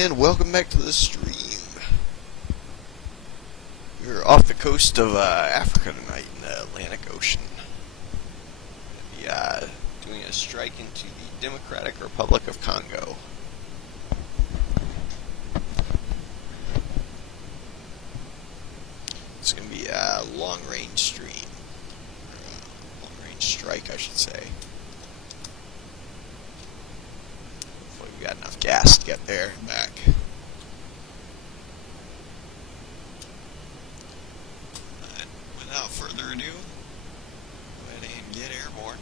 and welcome back to the stream. We're off the coast of Africa tonight in the Atlantic Ocean. We'll be doing a strike into the Democratic Republic of Congo. It's going to be a long-range stream, or long-range strike, I should say. Hopefully we got enough gas to get there and back. But without further ado, go ahead and get airborne.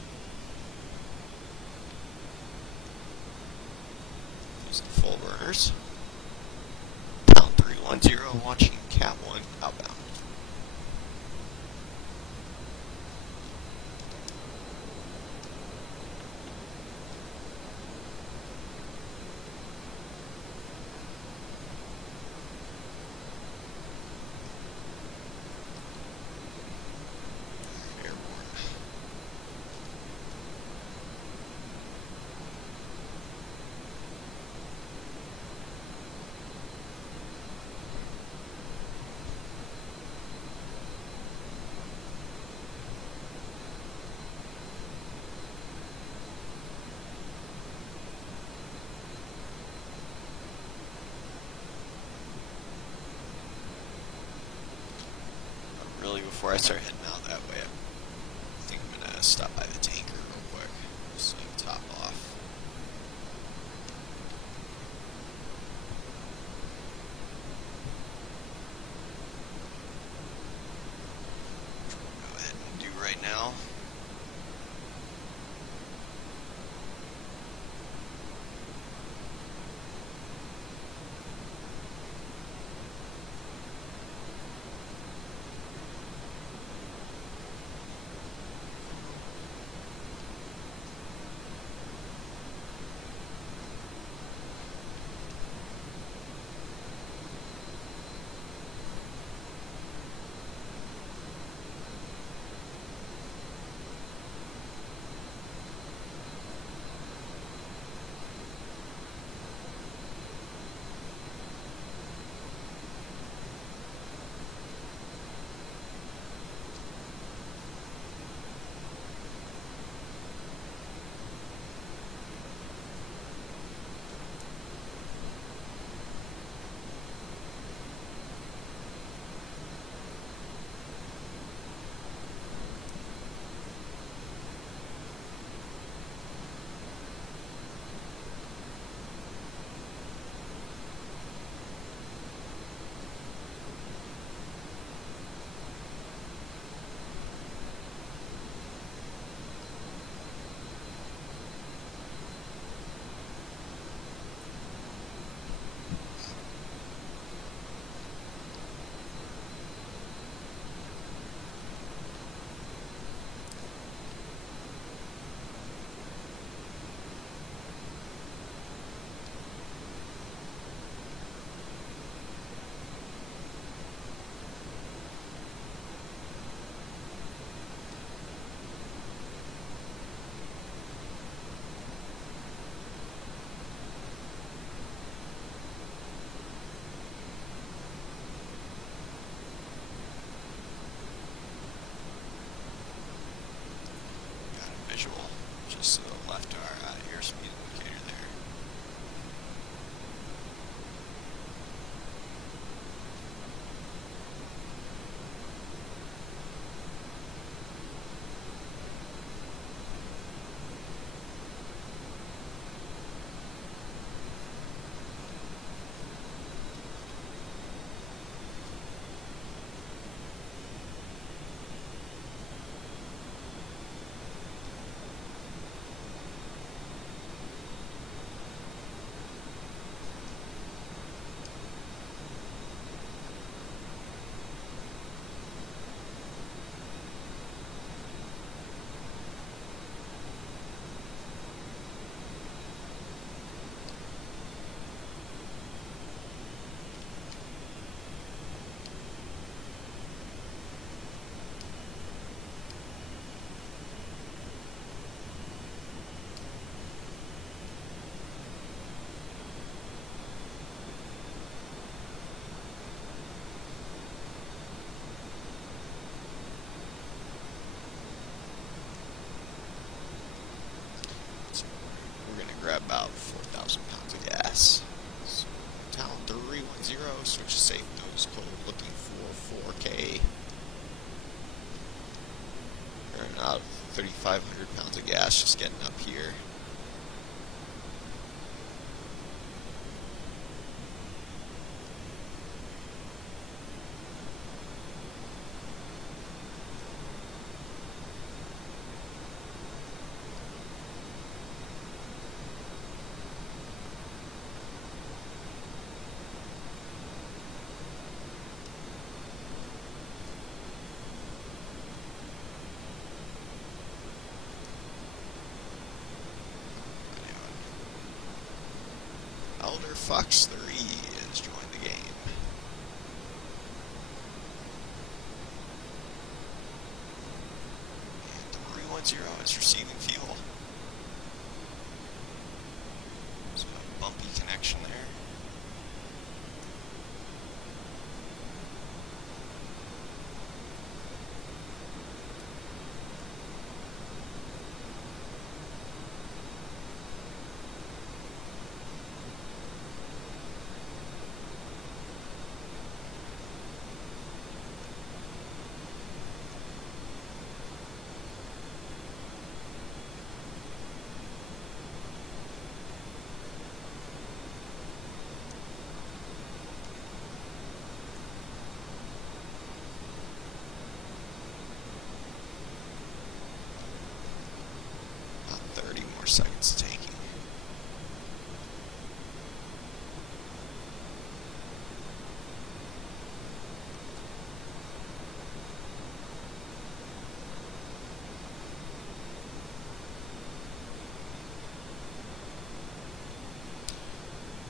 Using full burners. Pound 310, watching Cat 1 outbound. Really, before I start heading out that way, I think I'm going to stop by the tanker real quick, just so I can top off. Go ahead and do right now. Just to the left of our airspeed indicator there. grab about 4,000 pounds of gas. So, Talon 310, switch to safe nose cold, looking for 4K. Burning out 3,500 pounds of gas just getting up here. Elder Fox 3 has joined the game. And 310 is receiving fuel. So a bumpy connection there. About 30 more seconds taking.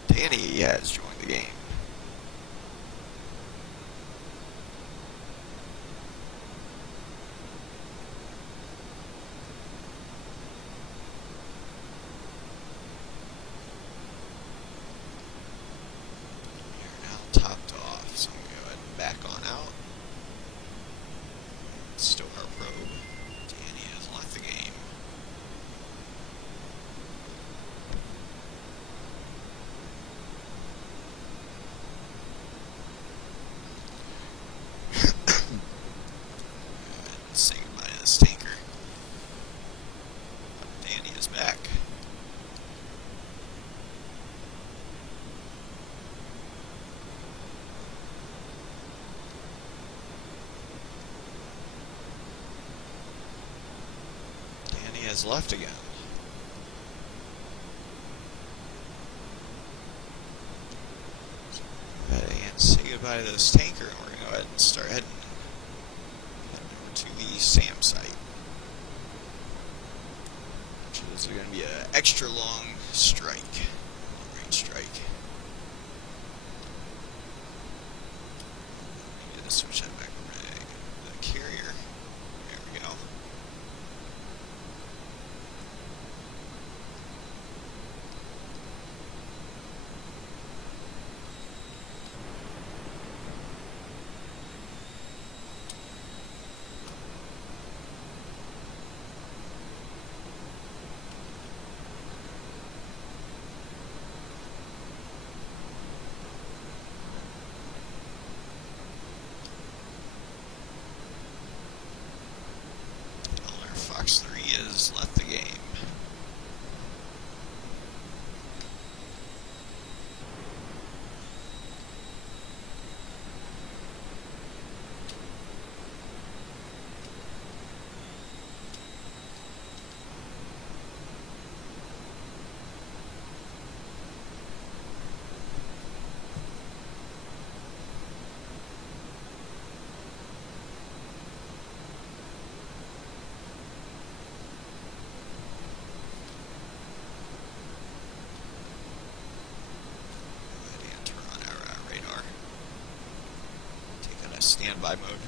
Danny has joined the game. You're now topped off, so I'm going to go ahead and back on out. Stow our probe. Danny has left the game. Say goodbye to this tanker. Danny is back. Danny has left again. So go ahead and say goodbye to this tanker, and we're going to go ahead and start heading over to the SAM site, which is going to be an extra long strike, long range strike. Get to switch that back over to the carrier. There we go. Fox 3 has left the game. Standby mode.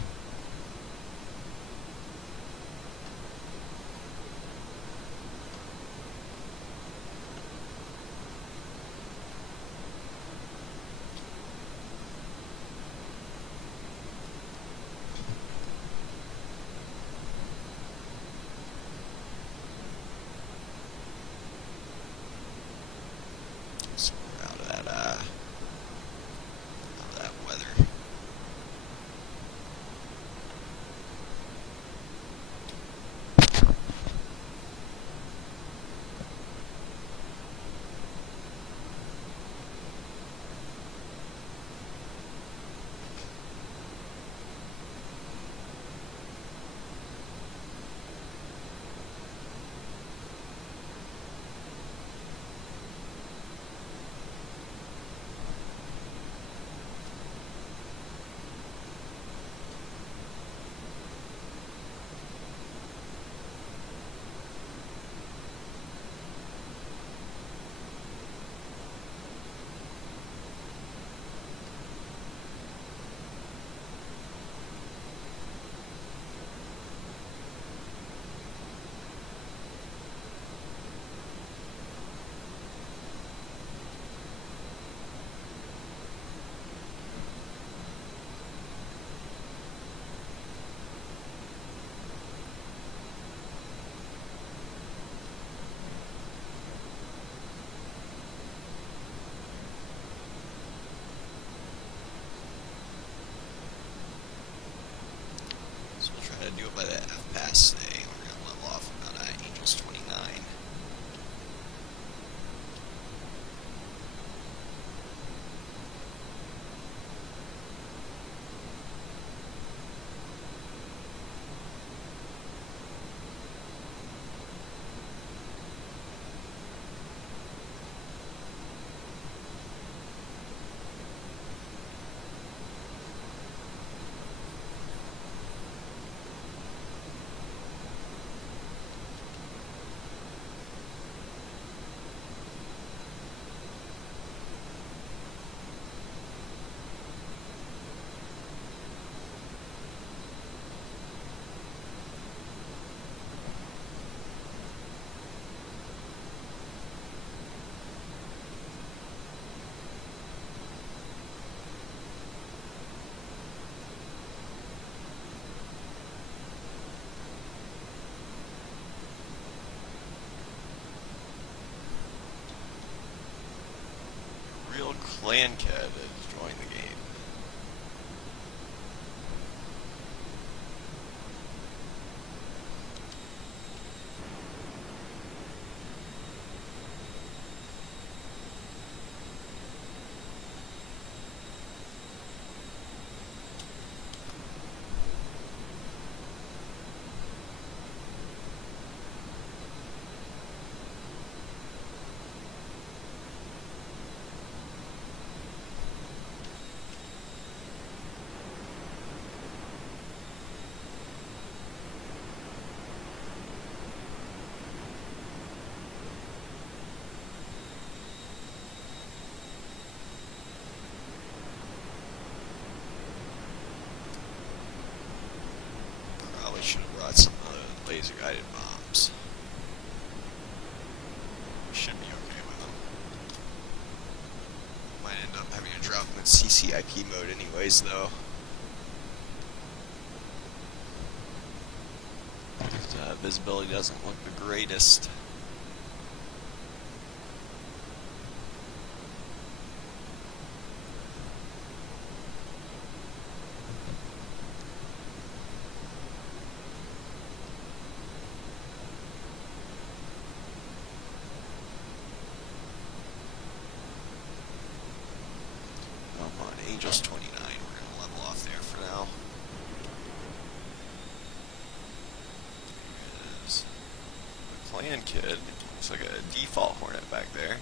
gas today. We're going to level off about Angels 29. Real clan kid has joined the game. Probably should have brought some laser guided bombs. Should be okay with them. Might end up having to drop them in CCIP mode anyways, though. Visibility doesn't look the greatest. Angels 29, we're going to level off there for now. There is the clan kid. Looks like a default Hornet back there.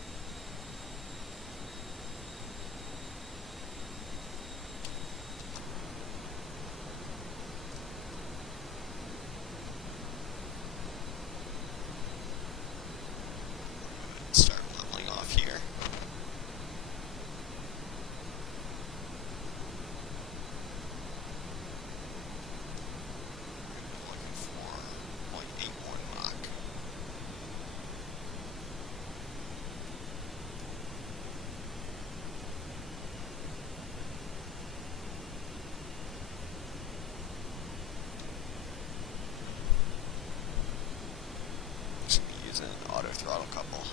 Start leveling off here. An auto throttle couple.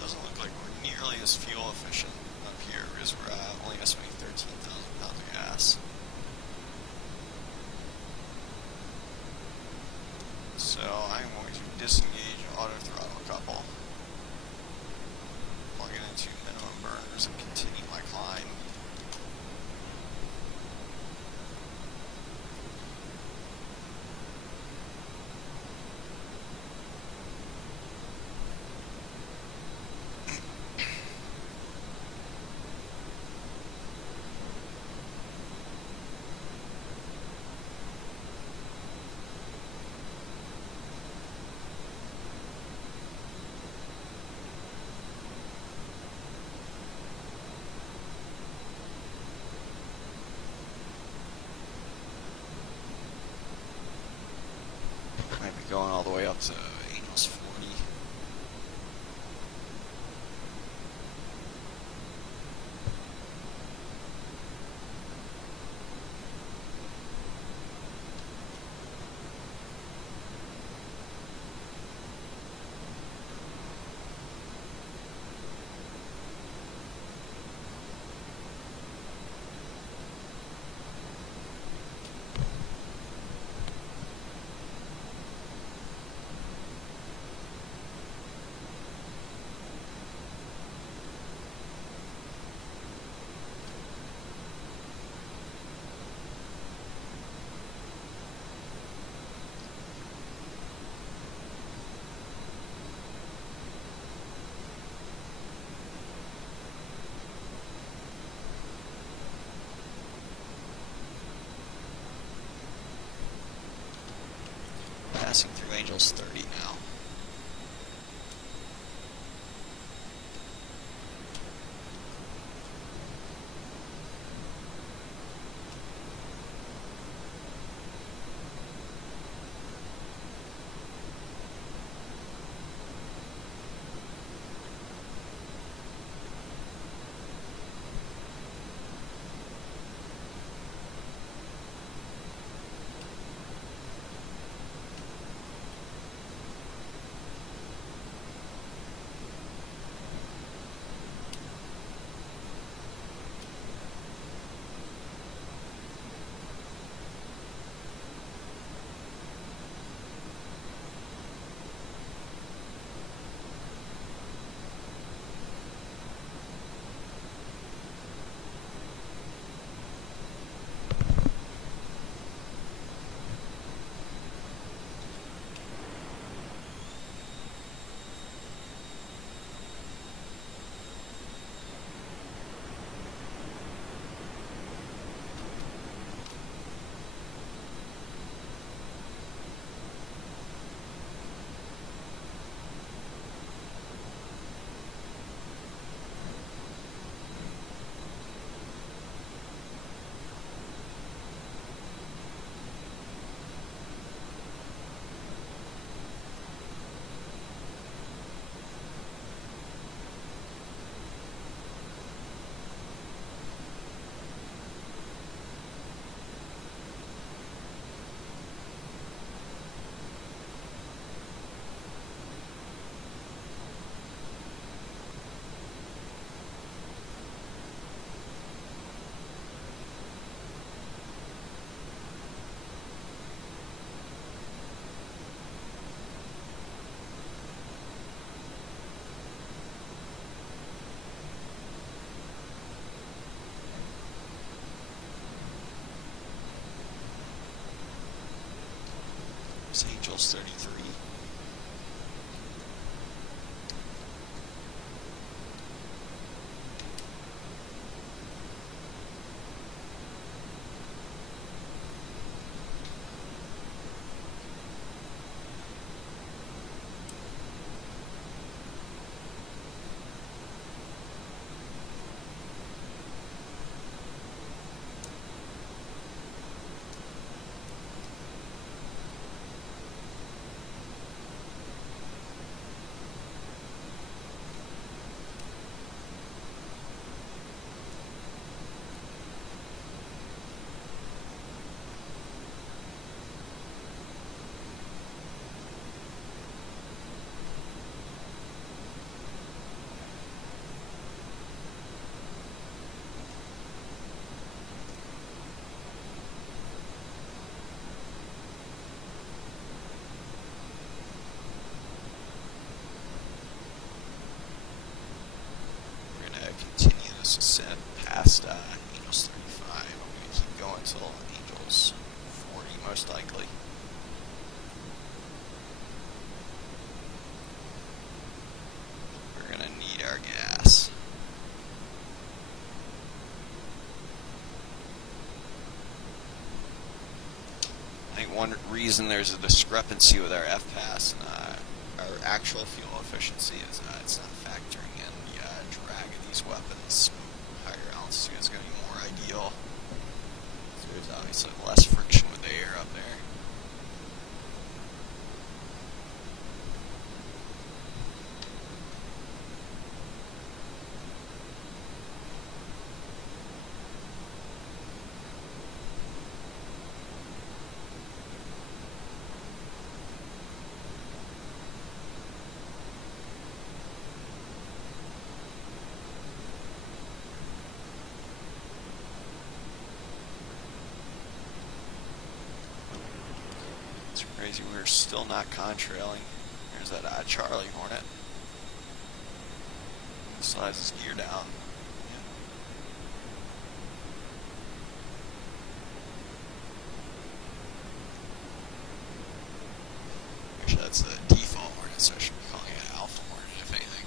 Doesn't look like we're nearly as fuel efficient up here because we're only spending 13,000 pounds of gas. So I'm going to disengage auto throttle couple, plug it into minimum burners, and continue my climb. Angels 30 now. Angels 33. Continue this ascent past Angels 35. I'm going to keep going until Angels 40, most likely. We're going to need our gas. I think one reason there's a discrepancy with our FPAS and our actual fuel efficiency is it's not factoring in the drag of these weapons. Higher altitude is going to be more ideal. So there's obviously less friction with the air up there. It's crazy, we're still not contrailing. There's that Charlie Hornet. Slides his gear down. Actually, that's the default Hornet, so I should be calling it Alpha Hornet, if anything.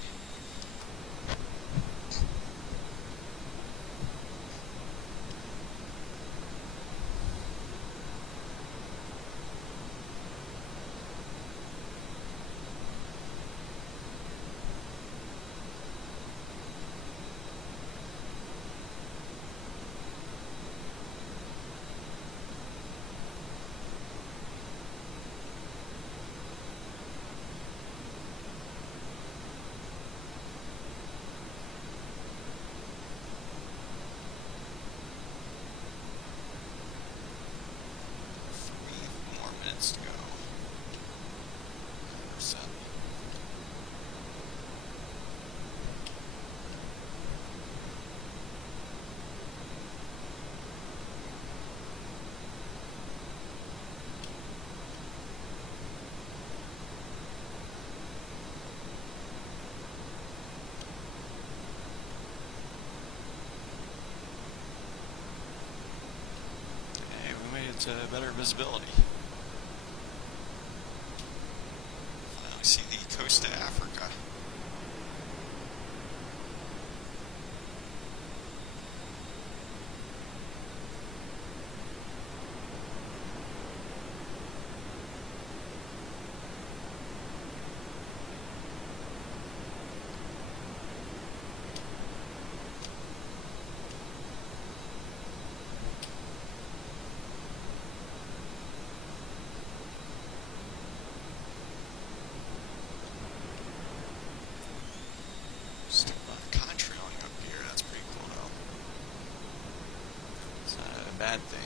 better visibility. Finally see the coast of Africa. Still contrailing up here, that's pretty cool though. It's not a bad thing.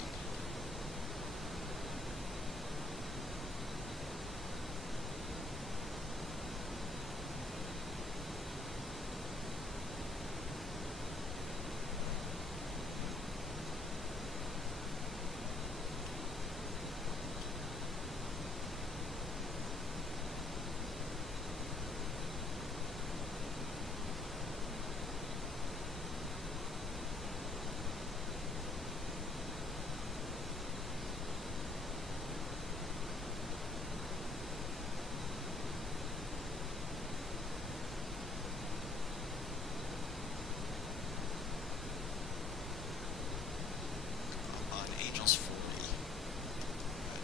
Angels 40.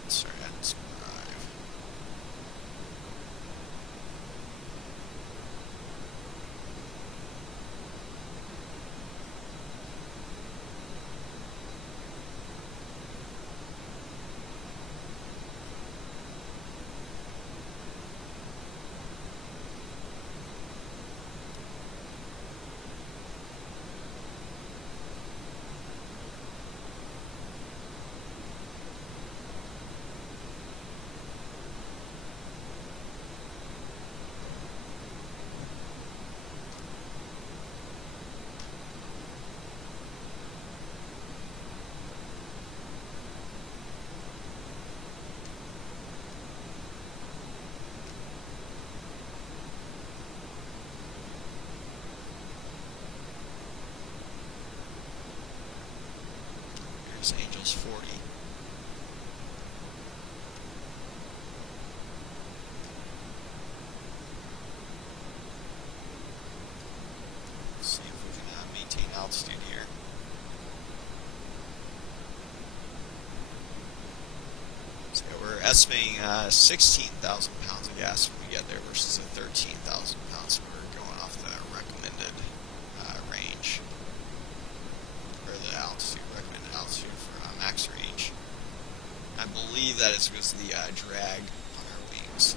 Sorry, Adams Drive. Here's Angels 40. Let's see if we can maintain altitude here. So we're estimating 16,000 pounds of gas when we get there versus the 13,000 pounds we're going off the recommended range, or the recommended altitude for max range. I believe that it's because of the drag on our wings.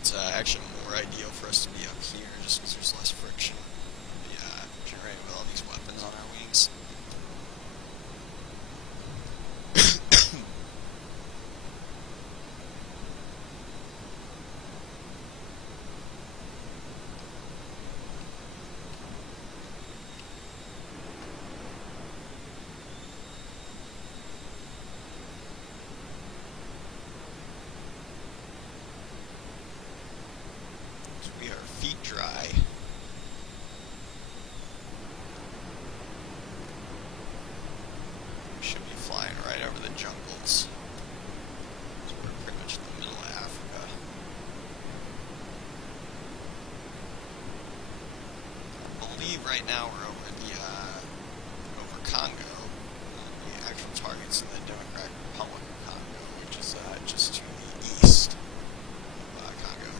It's actually more ideal for us to be up here just because there's less friction generated with all these weapons on our wings. We are feet dry. We should be flying right over the jungles. So we're pretty much in the middle of Africa. I believe right now we're over over Congo. The actual target's in the Democratic Republic of Congo, which is just to the east of Congo.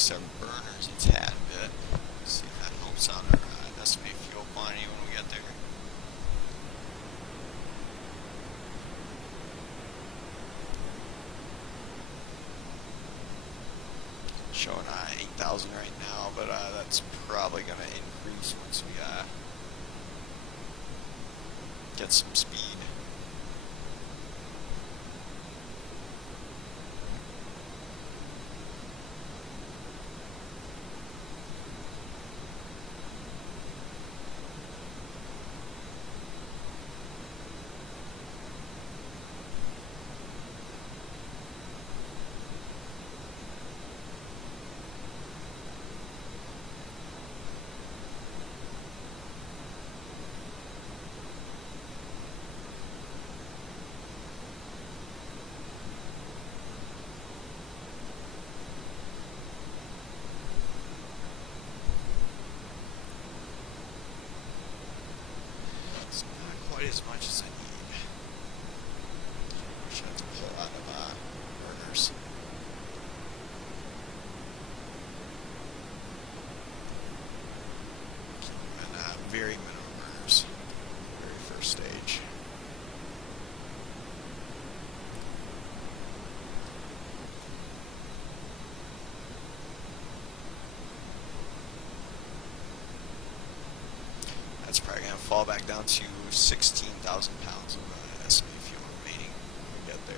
increase our burners a tad bit. See if that helps out our estimated fuel quantity when we get there. Showing 8,000 right now, but that's probably going to increase once we get some speed. As much as I need. I should have to pull out of burners. And very minimum burners. Very first stage. That's probably going to fall back down to 16,000 pounds of estimated fuel remaining when we get there.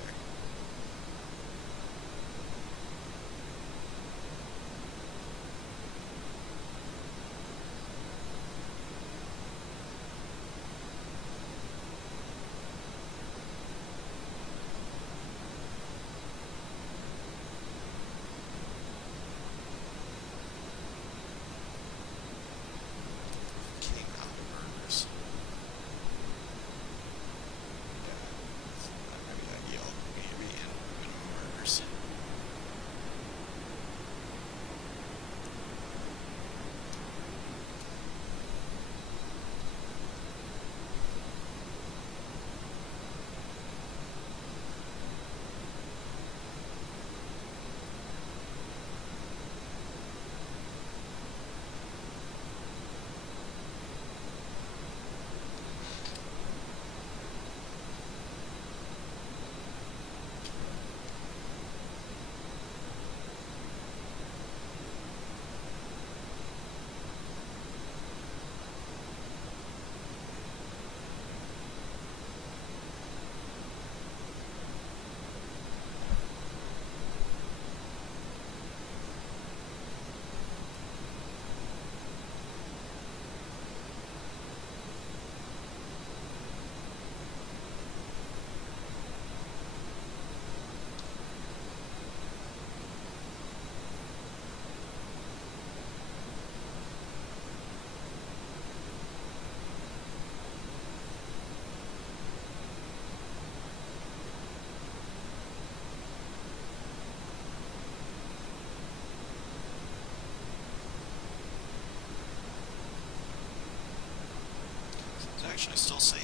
Actually still saying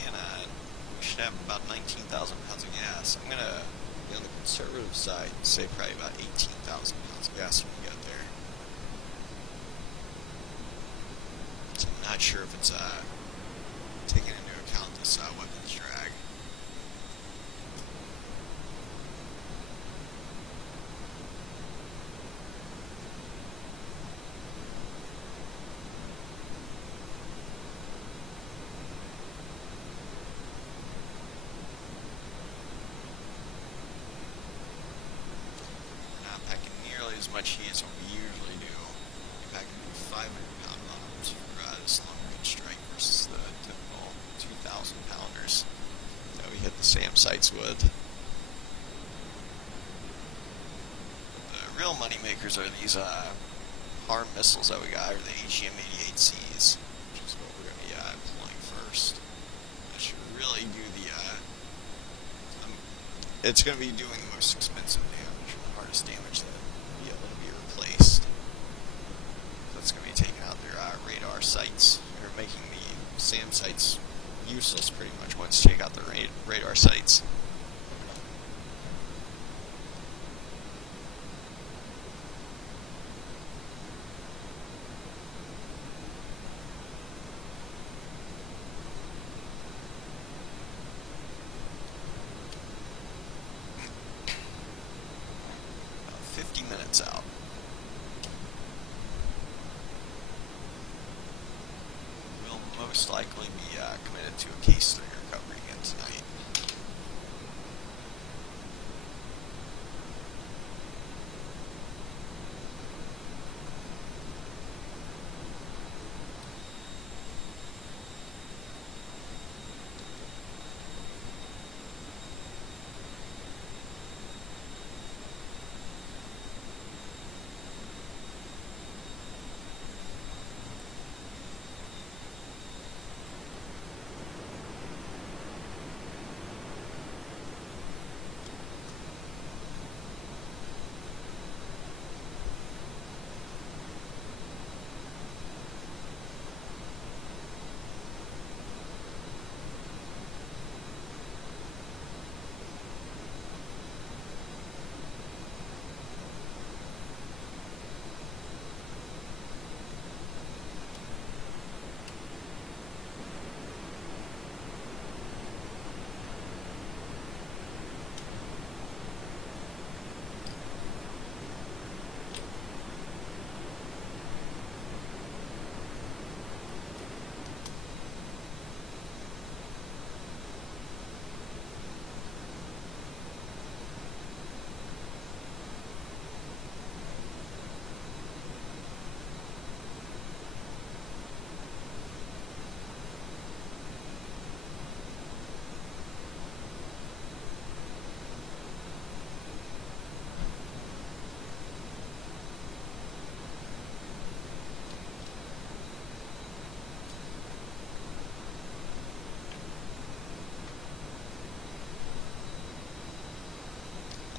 we should have about 19,000 pounds of gas. I'm going to be on the conservative side and say probably about 18,000 pounds of gas when we get there. So I'm not sure if it's taking into account this weapons drag. As much heat as what we usually do. We're packing 500-pound bombs for this long-range strike versus the typical 2,000-pounders that we hit the SAM sites with. The real money makers are these HARM missiles that we got, or the AGM-88Cs, which is what we're going to be employing first. That should really do the it's going to be doing the most expensive damage, or the hardest damage that will be able to be replaced. That's going to be taking out their radar sites, or making the SAM sites useless pretty much once you take out the radar sites. most likely be committed to a case 3 recovery again tonight.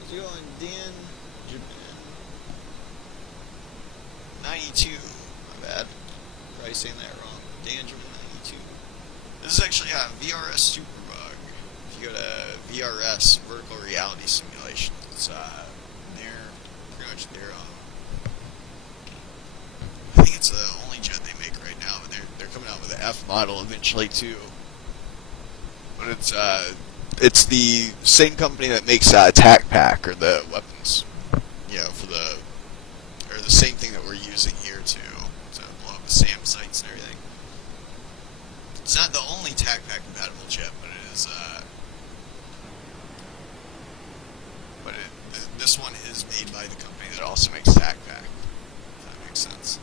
How's it going, Dan? Japan. 92. My bad. Probably saying that wrong. Dan Japan 92. This is actually a VRS Superbug. If you go to VRS, Vertical Reality Simulation, it's pretty much their I think it's the only jet they make right now, but they're coming out with the F model eventually too. But it's the same company that makes TAC Pack, or the weapons, for or the same thing that we're using here to blow up the SAM sites and everything. It's not the only TAC Pack compatible jet, but it is. This one is made by the company that also makes TAC Pack. If that makes sense.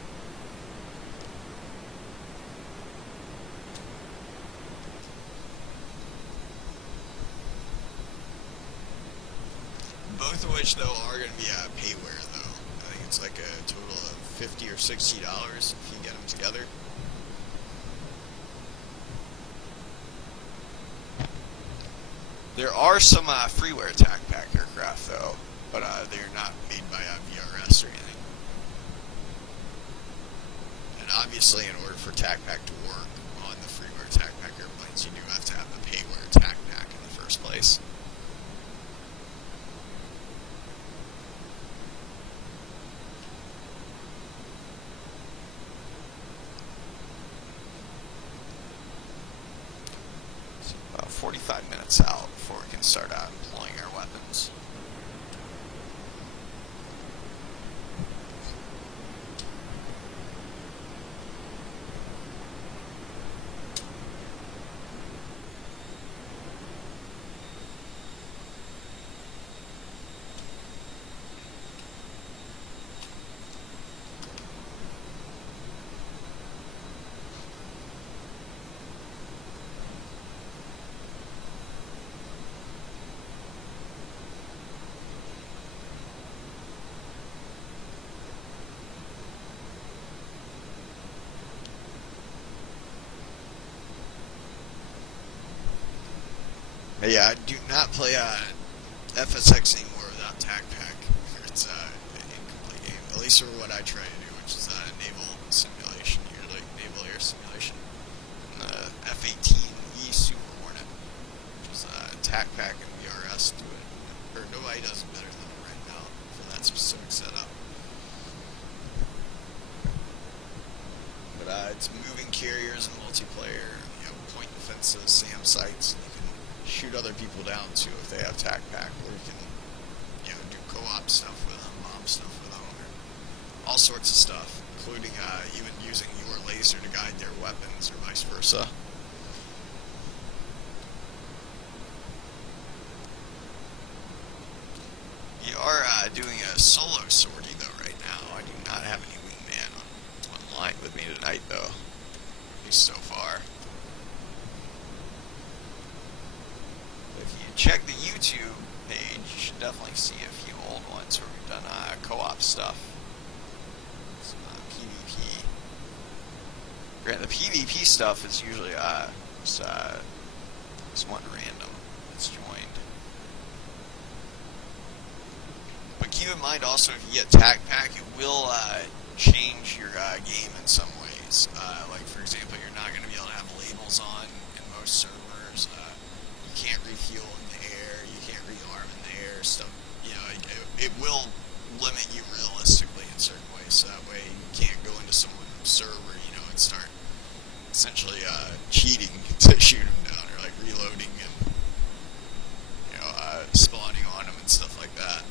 Both of which, though, are going to be payware, though. I think it's like a total of $50 or $60 if you get them together. There are some freeware TAC Pack aircraft, though, but they're not made by VRS or anything. And obviously, in order for TAC Pack to work on the freeware TAC Pack airplanes, you do have to have the payware TAC Pack in the first place. So about 45 minutes out before we can start employing our weapons. But yeah, I do not play FSX anymore without TAC Pack. It's an incomplete game, at least for what I try to do, which is naval simulation, usually naval air simulation. F-18E Super Hornet, which is TAC Pack and VRS do it. Or nobody does it better than it right now for that specific setup. But it's moving carriers and multiplayer, point defenses, SAM sites. Shoot other people down too if they have TAC Pack, or you can do co-op stuff with them, bomb stuff with them, or all sorts of stuff, including even using your laser to guide their weapons or vice versa. We are doing a solo sortie though right now. I do not have any wingman online with me tonight though, at least so far. If you check the YouTube page, you should definitely see a few old ones where we've done co-op stuff. Some PvP. The PvP stuff is usually just one random that's joined. But keep in mind also, if you get TAC Pack, it will change your game in some ways. Like for example, you're not going to be able to have labels on in most servers. You can't refuel in the air. You can't rearm in the air. Stuff, you know, it will limit you realistically in certain ways. So that way, you can't go into someone's server, you know, and start essentially cheating to shoot them down, or like reloading and you know spawning on them and stuff like that.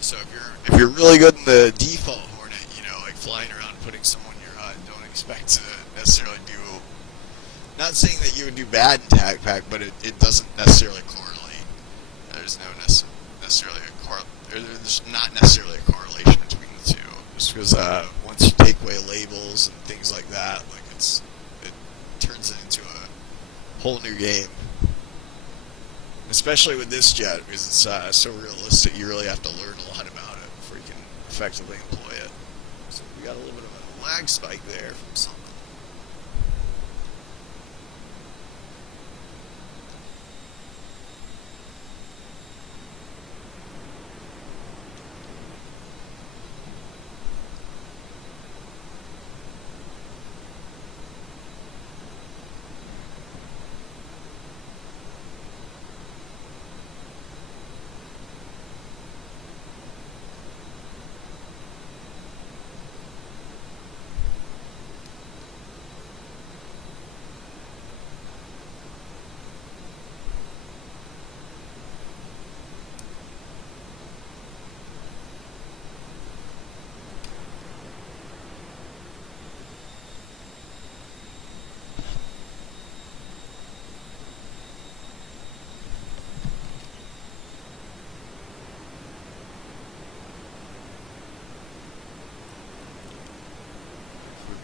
So if you're really good in the default Hornet, you know, like flying around and putting someone in your hut, don't expect to necessarily do. Not saying that you would do bad in TAC Pack, but it doesn't necessarily correlate. There's no necessarily there's not necessarily a correlation between the two. Just because once you take away labels and things like that, like it turns it into a whole new game. Especially with this jet, because it's so realistic, you really have to learn a lot about it before you can effectively employ it. So we got a little bit of a lag spike there from something.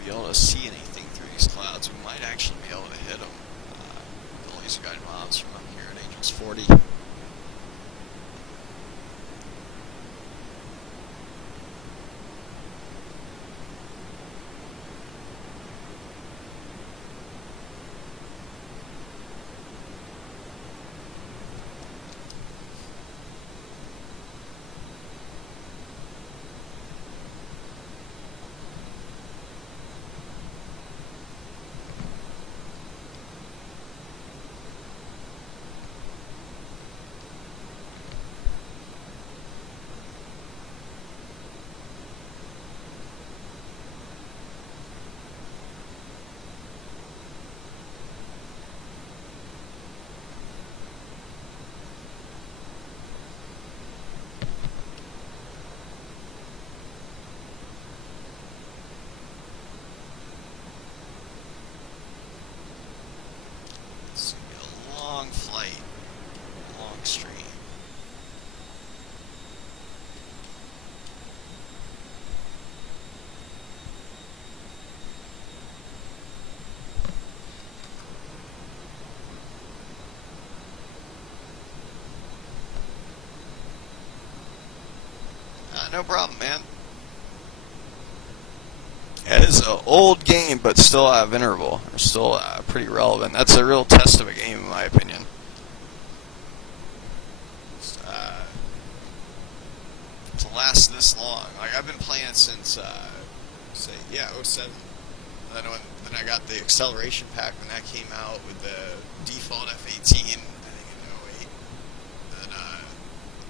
Be able to see anything through these clouds, we might actually be able to hit them. The laser guided mobs from up here at Angels 40. Flight, long stream. No problem, man. Yeah, it is an old game, but still venerable. Or still pretty relevant. That's a real test of a game, in my opinion. To last this long. Like, I've been playing since, say, yeah, 07. Then I got the acceleration pack when that came out with the default F-18, I think in 08.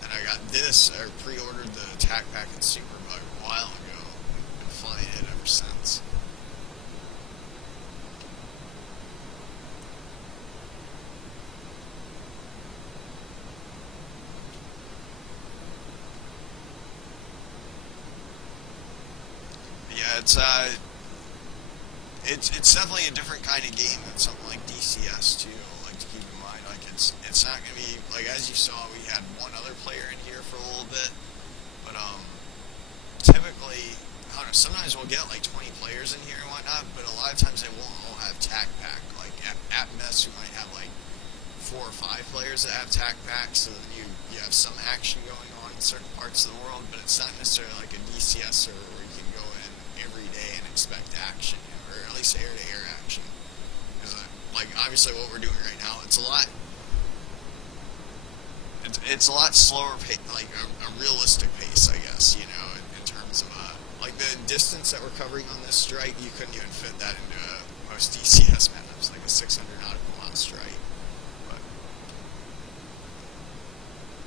Then I got this, I pre-ordered the TAC Pack and Superbug a while ago. I've been flying it ever since. it's definitely a different kind of game than something like DCS too. Like to keep in mind, like it's not gonna be like as you saw, we had one other player in here for a little bit, but typically I don't know. Sometimes we'll get like 20 players in here and whatnot, but a lot of times they won't all have TAC pack. Like at best, we might have like 4 or 5 players that have TAC packs, so then you have some action going on in certain parts of the world, but it's not necessarily like a DCS server where you can go in every day and expect action, you know, or at least air-to-air action. Because like obviously what we're doing right now, it's a lot slower, like a realistic pace, I guess, you know, in terms of like the distance that we're covering on this strike, you couldn't even fit that into most DCS maps, like a 600 nautical mile strike.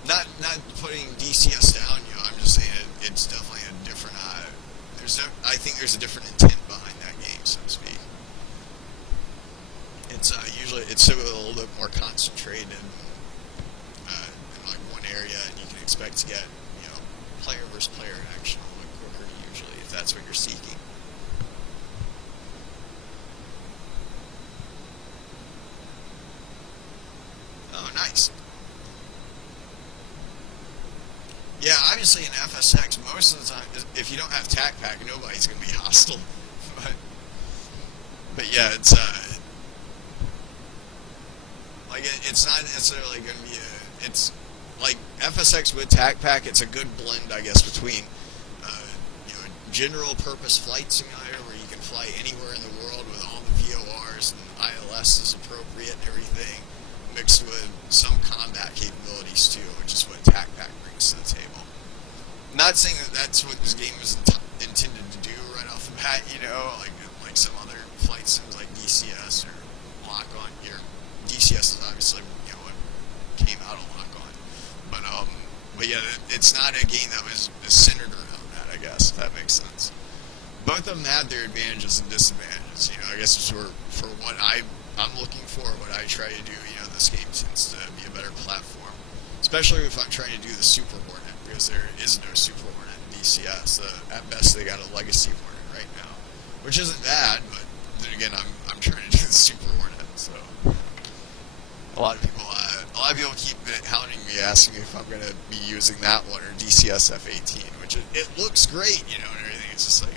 Not putting DCS down, you know. I'm just saying it's definitely a different. I think there's a different intent behind that game, so to speak. It's usually it's a little bit more concentrated in like one area, and you can expect to get player versus player action a little bit quicker usually if that's what you're seeking. Oh, nice. Yeah, obviously in FSX, most of the time, if you don't have TAC pack, nobody's going to be hostile. but yeah, it's like it's not necessarily going to be it's like FSX with TAC pack. It's a good blend, I guess, between general purpose flight simulator where you can fly anywhere in the world with all the VORs and ILS is appropriate and everything, mixed with some combat capabilities too, which is what TAC pack brings to the table. Not saying that that's what this game was intended to do right off the bat, like some other flight sims like DCS or Lock On. Here, DCS is obviously what came out of Lock On, but yeah, it's not a game that was centered around that. I guess if that makes sense. Both of them had their advantages and disadvantages. I guess for what I'm looking for, what I try to do. This game tends to be a better platform, especially if I'm trying to do the Super Hornet, because there is no Super Hornet in DCS. At best, they got a Legacy Hornet right now, which isn't bad, but then again, I'm trying to do the Super Hornet, so a lot of people keep hounding me, asking me if I'm going to be using that one or DCS F-18, which it looks great, and everything. It's just like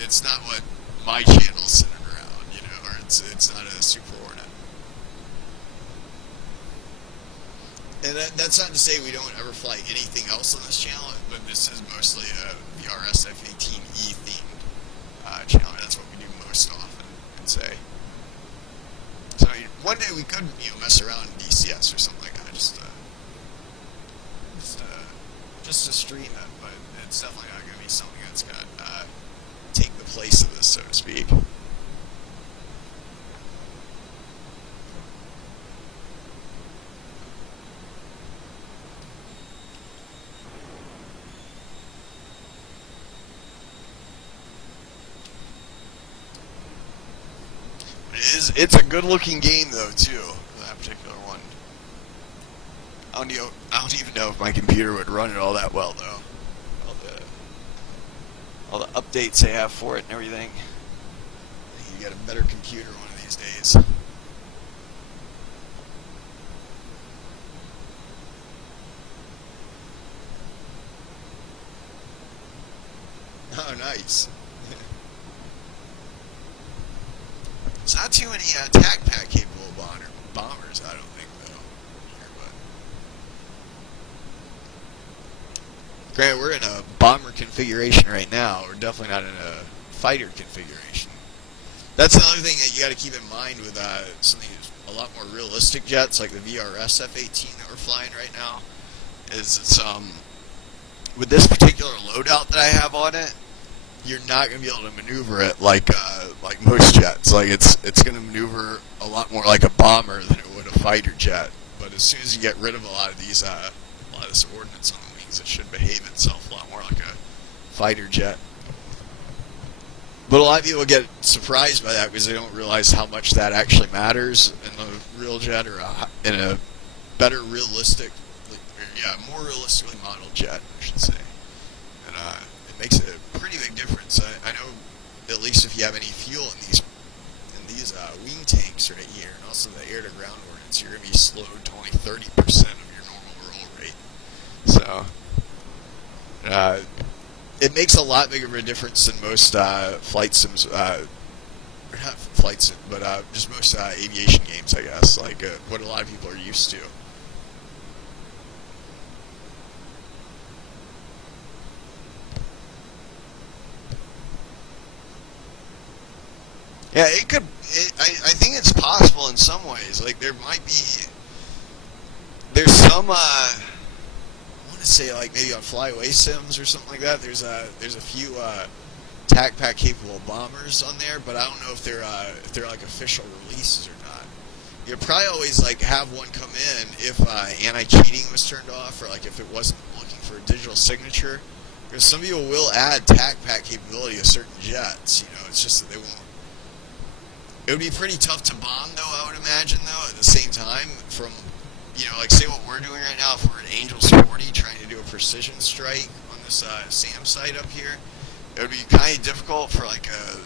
it's not what my channel's centered around, or it's not a Super Hornet. And that's not to say we don't ever fly anything else on this channel, but this is mostly a VRS F-18E themed channel. That's what we do most often, I'd say. So one day we could mess around in DCS or something like that, just to stream it, but it's definitely not going to be something that's going to take the place of this, so to speak. It's a good-looking game, though, too, that particular one. I don't even know if my computer would run it all that well, though. All the updates they have for it and everything. You get a better computer one of these days. Oh, nice. There's not too many TAC pack capable bombers, I don't think, though. Here, but granted, we're in a bomber configuration right now. We're definitely not in a fighter configuration. That's another thing that you got to keep in mind with something that's a lot more realistic jets, like the VRS F-18 that we're flying right now. Is it's with this particular loadout that I have on it, you're not going to be able to maneuver it like most jets. Like it's going to maneuver a lot more like a bomber than it would a fighter jet. But as soon as you get rid of a lot of this ordnance on the wings, it should behave itself a lot more like a fighter jet. But a lot of people get surprised by that because they don't realize how much that actually matters in a real jet or in a better realistic, more realistically modeled jet, I should say. And it makes it a pretty pretty big difference. I know, at least if you have any fuel in these wing tanks right here, and also the air-to-ground ordnance, you're going to be slowed to only 30% of your normal roll rate. So, it makes a lot bigger of a difference than most flight sims, or not flight sim, but just most aviation games, I guess, like what a lot of people are used to. Yeah, it could. I think it's possible in some ways. Like there might be. There's some. I want to say like maybe on flyaway sims or something like that. There's a few TAC pack capable bombers on there, but I don't know if they're like official releases or not. You'd probably always like have one come in if anti-cheating was turned off, or like if it wasn't looking for a digital signature. Because some people will add TAC pack capability to certain jets. You know, it's just that they won't. It would be pretty tough to bomb, though, I would imagine, though, at the same time, from, you know, like, say what we're doing right now, if we're at Angels 40 trying to do a precision strike on this SAM site up here, it would be kind of difficult for, like, a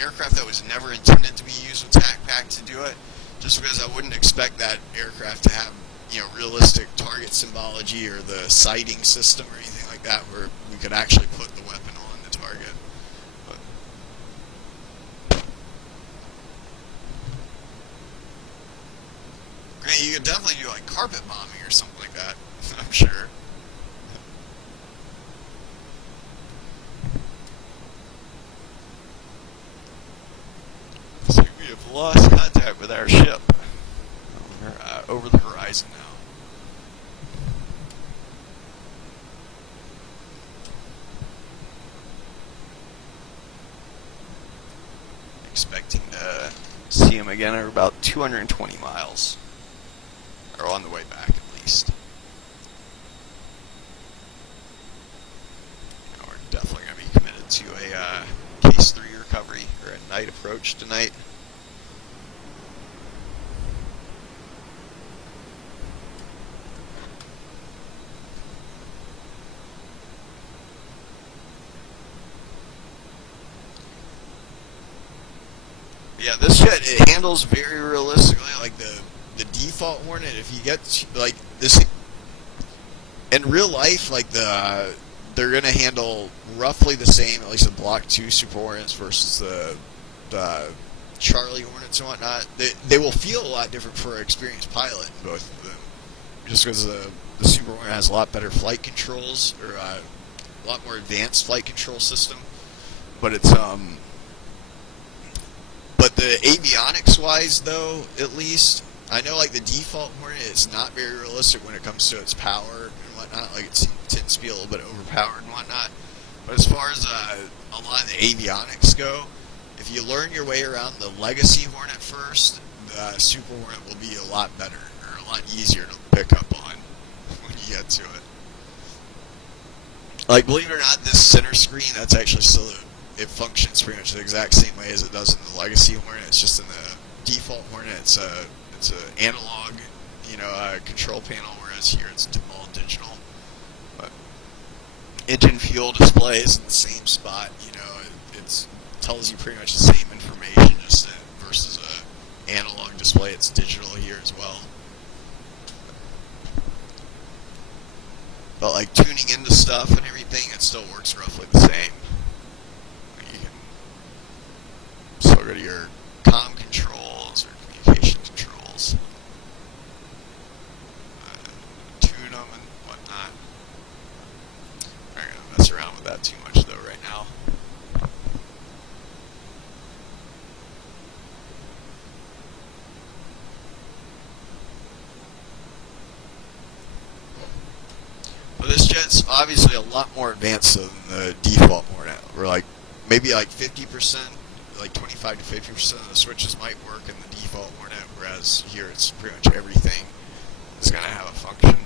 aircraft that was never intended to be used with TAC pack to do it, just because I wouldn't expect that aircraft to have, you know, realistic target symbology or the sighting system or anything like that where we could actually put the weapon on the target. You could definitely do like carpet bombing or something like that, I'm sure. So we have lost contact with our ship. We're over the horizon now. Expecting to see him again at about 220 miles. Or on the way back, at least. You know, we're definitely going to be committed to a Case 3 recovery, or a night approach tonight. But yeah, this jet, it handles very realistically, like the default Hornet. If you get like this in real life, like they're gonna handle roughly the same, at least the Block 2 Super Hornets versus the Charlie Hornets and whatnot. They will feel a lot different for an experienced pilot in both of them, just because the Super Hornet has a lot better flight controls, or a lot more advanced flight control system. But it's but the avionics wise, though, at least, I know like the default Hornet is not very realistic when it comes to its power and whatnot. Like it tends to be a little bit overpowered and whatnot. But as far as a lot of the avionics go, if you learn your way around the Legacy Hornet first, the Super Hornet will be a lot better, or a lot easier to pick up on when you get to it. Like, believe it or not, this center screen, that's actually still, it functions pretty much the exact same way as it does in the Legacy Hornet. It's just in the default Hornet, it's an analog, you know, control panel, whereas here it's all digital. But engine fuel display is in the same spot. You know, it tells you pretty much the same information, just versus a analog display. It's digital here as well. But like tuning into stuff and everything, it still works roughly the same. You can still go to your comm controls or communication controls, tune them and whatnot. I'm not gonna mess around with that too much though right now. But this jet's obviously a lot more advanced than the default Hornet. We're like maybe like 50%, like 25 to 50% of the switches might work in the default Hornet, whereas here it's pretty much everything is going to have a function.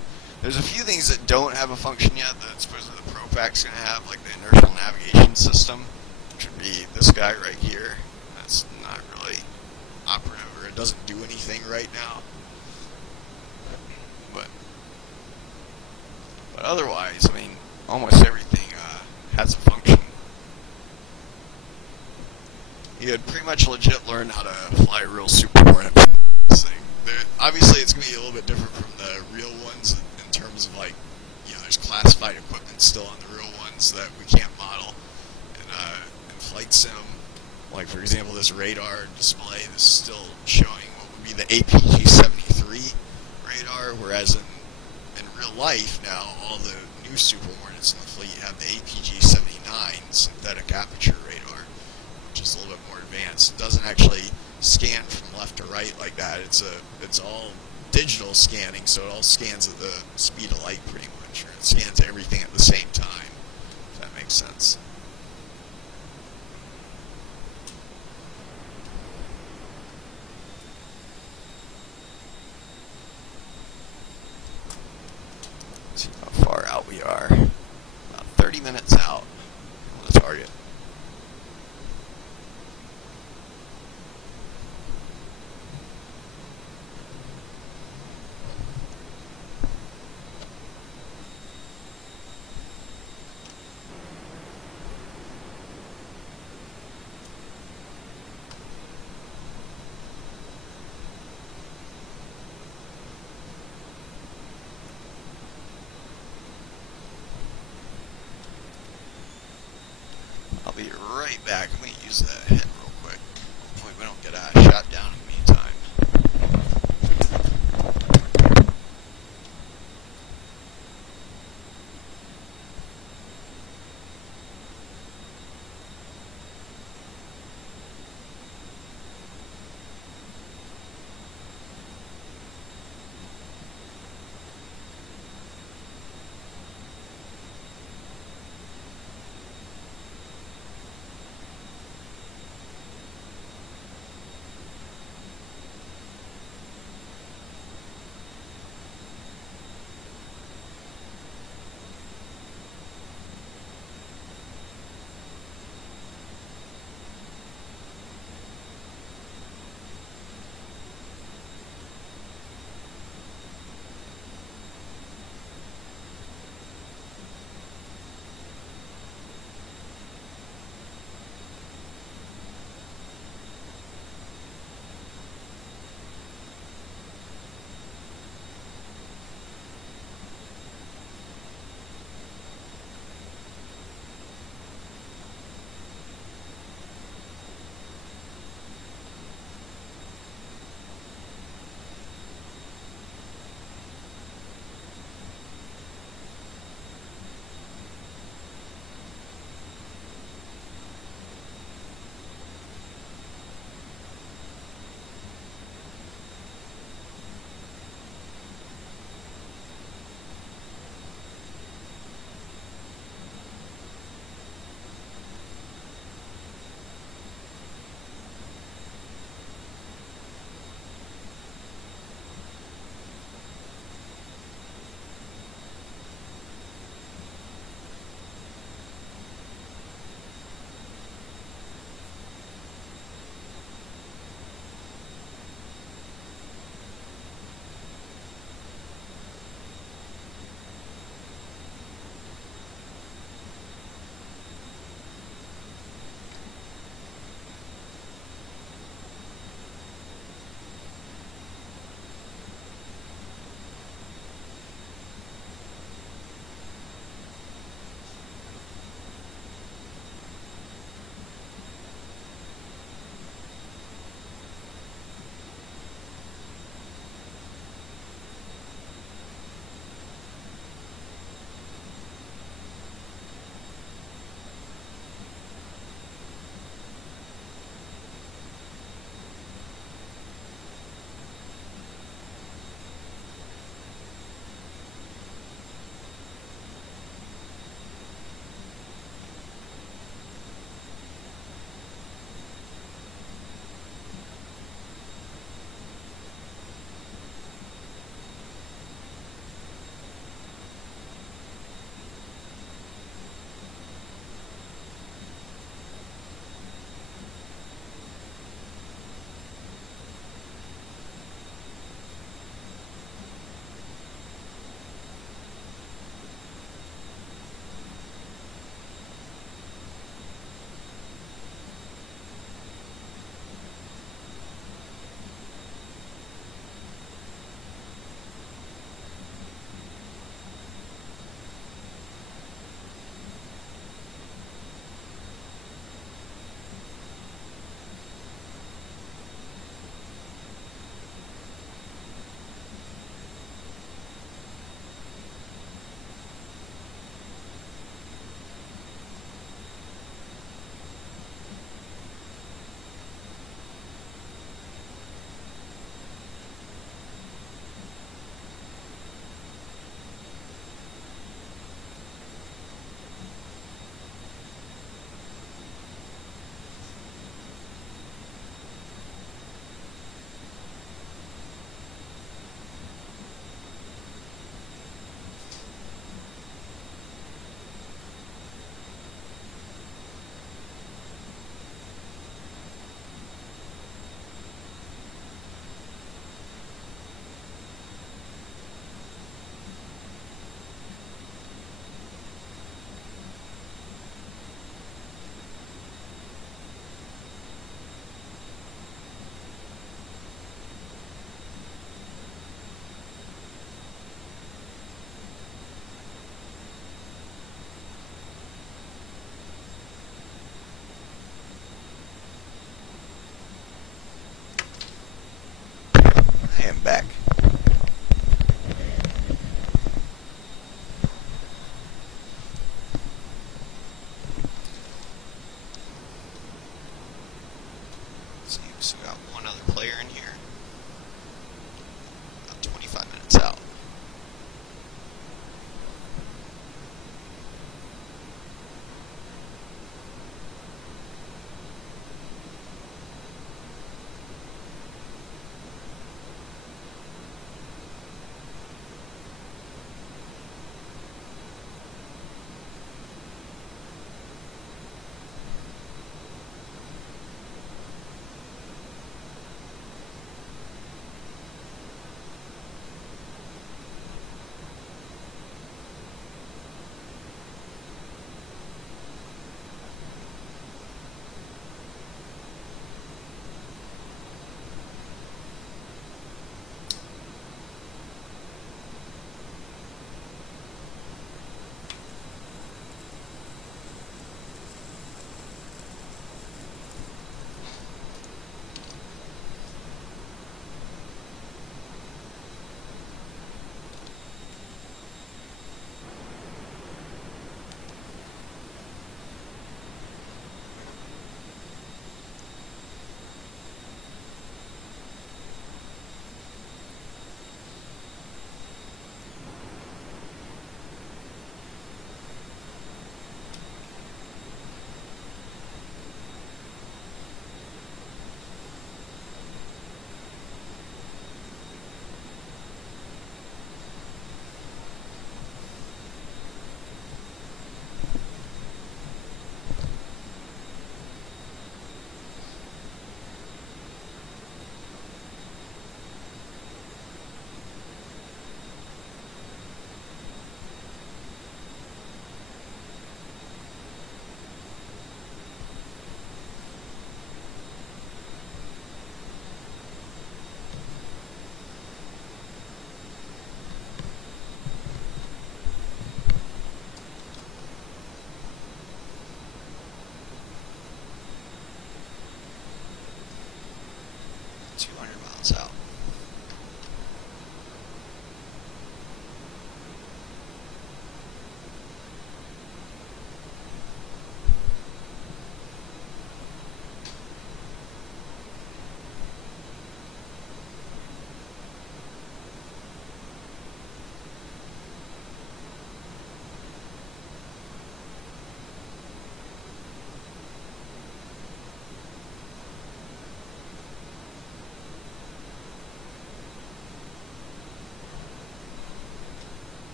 There's a few things that don't have a function yet that supposedly the Pro Pack's going to have, like the inertial navigation system, which would be this guy right here. That's not really operative, or it doesn't do anything right now. But otherwise, I mean, almost everything has a function. You had pretty much legit learned how to fly a real Super Hornet from this thing. Obviously, it's going to be a little bit different from the real ones in terms of like, there's classified equipment still on the real ones that we can't model in Flight Sim. Like for example, this radar display. This is still showing what would be the APG-73 radar, whereas in real life now, all the new Super Hornets in the fleet have the APG-79 synthetic aperture radar, which is a little bit more advanced. It doesn't actually scan from left to right like that. It's all digital scanning, so it all scans at the speed of light pretty much, or it scans everything at the same time, if that makes sense. Let's see how far out we are. About 30 minutes out on the target. I'll be right back. I'm going to use that head real quick. Hopefully we don't get shot down in the meantime.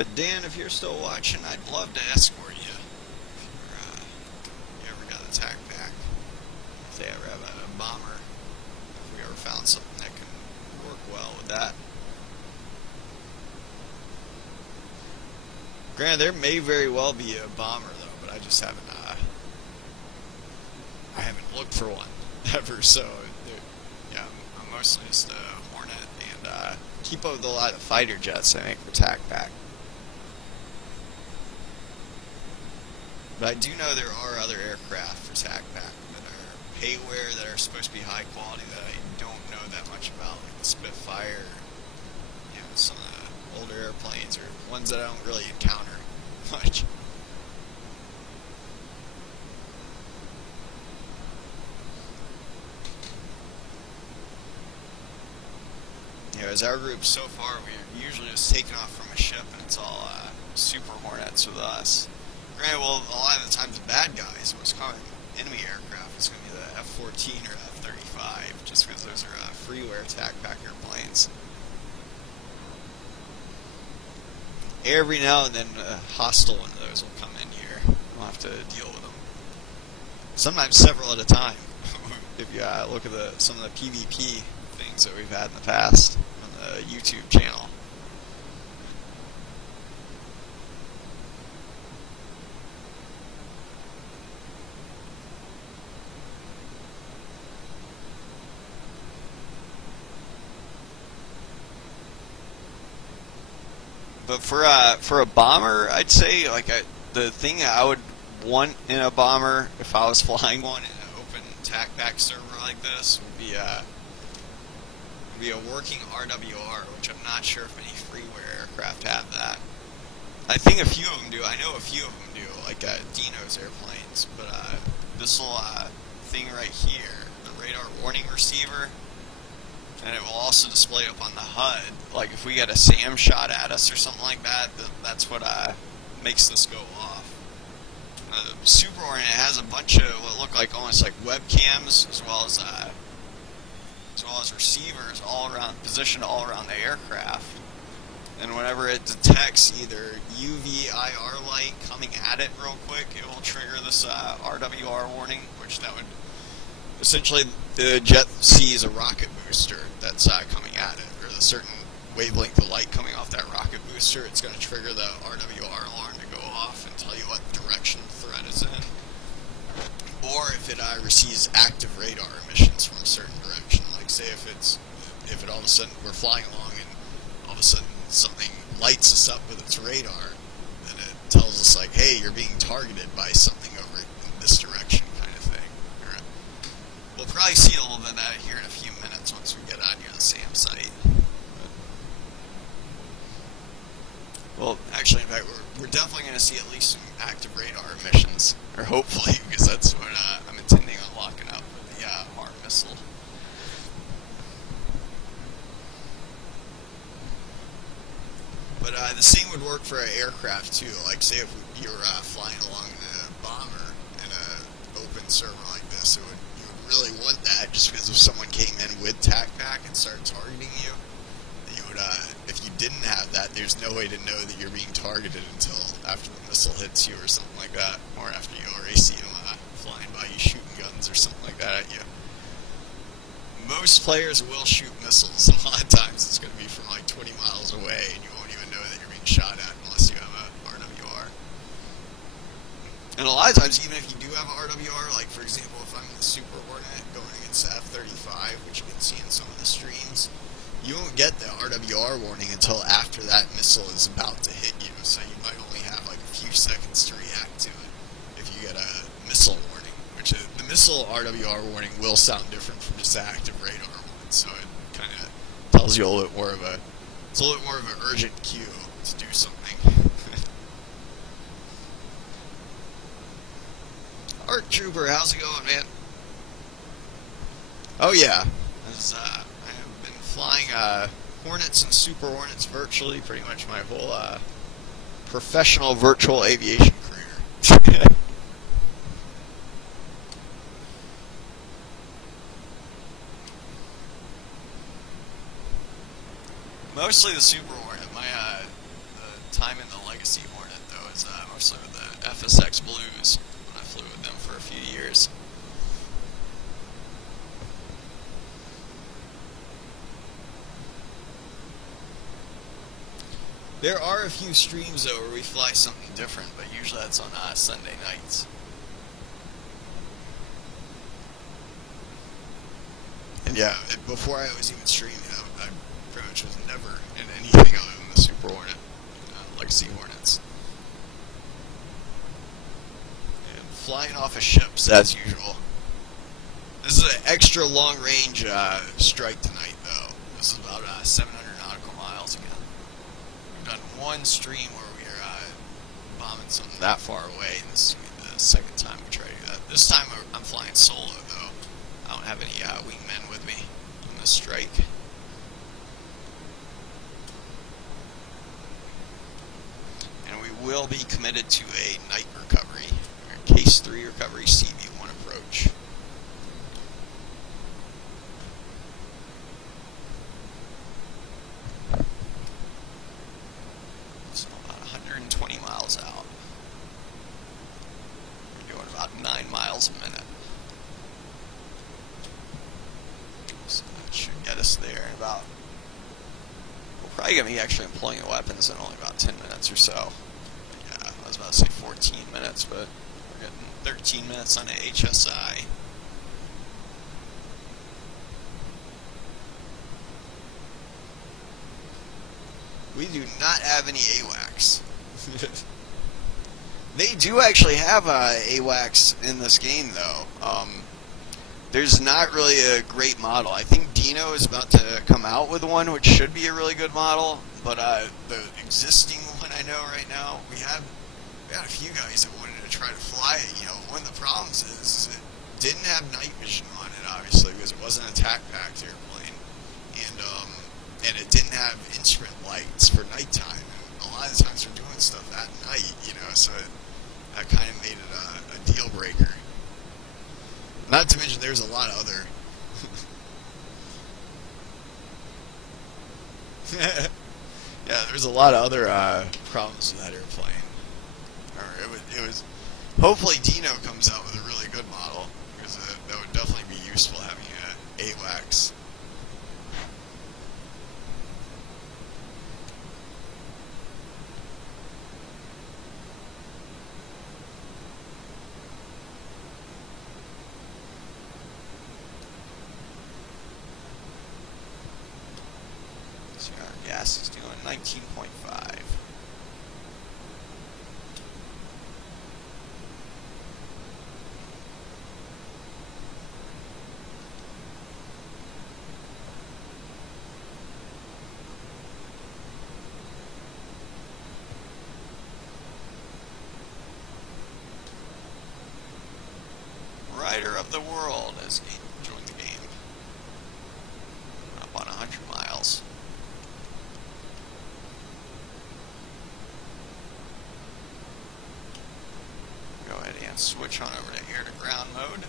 but Dan, if you're still watching, I'd love to escort you. If you ever got a tac pack. If they ever have a bomber. If we ever found something that can work well with that. Granted, there may very well be a bomber though, but I just haven't. I haven't looked for one ever. So, yeah, I'm mostly just a Hornet and keep up with a lot of fighter jets I make for tac pack. But I do know there are other aircraft for tac pack that are payware that are supposed to be high quality that I don't know that much about, like the Spitfire, you know, some of the older airplanes or ones that I don't really encounter much. You know, as our group so far, we're usually just taking off from a ship and it's all Super Hornets with us. Granted, well, a lot of the times the bad guys, what's coming, enemy aircraft, is going to be the F-14 or F-35, just because those are freeware tac pack airplanes. Every now and then a hostile one of those will come in here. We'll have to deal with them. Sometimes several at a time. If you look at some of the PvP things that we've had in the past on the YouTube channel. But for a bomber, I'd say the thing I would want in a bomber if I was flying one in an open tac pack server like this would be a working RWR, which I'm not sure if any freeware aircraft have that. I think a few of them do. I know a few of them do, like Dino's airplanes. But this little thing right here, the radar warning receiver. And it will also display up on the HUD, like if we get a SAM shot at us or something like that, that's what makes this go off. The Super Hornet has a bunch of what look like almost like webcams, as well as receivers all around, positioned all around the aircraft. And whenever it detects either UV, IR light coming at it real quick, it will trigger this RWR warning, which that would essentially, the jet sees a rocket booster that's coming at it, or a certain wavelength of light coming off that rocket booster. It's going to trigger the RWR alarm to go off and tell you what direction the threat is in. Or if it receives active radar emissions from a certain direction, like say if it all of a sudden we're flying along and all of a sudden something lights us up with its radar, then it tells us like, hey, you're being targeted by something over in this direction. We'll probably see a little bit of that here in a few minutes once we get out near the SAM site. Well, actually, in fact, we're definitely going to see at least some active radar emissions, or hopefully, because that's what I'm intending on locking up with the HARM missile. But the same would work for an aircraft too. Like, say if you're flying along the bomber in an open server like this, you would really want that, just because if someone came in with tac pack and started targeting you, you would, if you didn't have that, there's no way to know that you're being targeted until after the missile hits you or something like that, or after you already see them flying by you shooting guns or something like that at you. Most players will shoot missiles. A lot of times it's going to be from like 20 miles away and you won't even know that you're being shot at unless you have a RWR. And a lot of times, even if you do have a RWR, like for example, if I'm in the Super Hornet going against the F-35, which you can see in some of the streams, you won't get the RWR warning until after that missile is about to hit you. So you might only have like a few seconds to react to it if you get a missile warning, which the missile RWR warning will sound different from just the active radar one. So it kind of tells you a little bit more of an urgent cue to do something. Art Trooper, how's it going, man? Oh yeah, I have been flying Hornets and Super Hornets virtually pretty much my whole professional virtual aviation career. Mostly the Super Hornet. The time in the There are a few streams though where we fly something different, but usually that's on Sunday nights. And yeah, before I was even streaming, I pretty much was never in anything other than the Super Hornet, Legacy Hornets. And flying off of ships, as usual. This is an extra long range strike tonight, though. This is about 700 nautical miles again. We've done one stream where we are bombing something that far away, and this is going to be the second time we try to do that. This time I'm flying solo, though. I don't have any wingmen with me in this strike. And we will be committed to a night recovery, or Case 3 recovery CV1 approach. So about 120 miles out. We're doing about 9 miles a minute. So that should get us there in about... We're probably going to be actually employing the weapons in only about 10 minutes or so. Yeah, I was about to say 14 minutes, but we're getting 13 minutes on the HSI. We do not have any AWACS. They do actually have AWACS in this game, though. There's not really a great model. I think Dino is about to come out with one, which should be a really good model. But the existing one I know right now, we had a few guys that wanted to try to fly it. You know, one of the problems is it didn't have night vision on it, obviously, because it wasn't a TAC-packed airplane, and it didn't have instrument lights for nighttime. And a lot of the times we're doing stuff at night, you know, so that kind of made it a deal breaker. Not to mention, there's a lot of other. Yeah, there's a lot of other problems with that airplane. Or it was. Hopefully, Dino comes out with a really good model, because that would definitely be useful having AWACS. So our gas is doing 19.5. Rider of the World has joined the game. Up on 100 miles. Go ahead and switch on over to air-to-ground mode.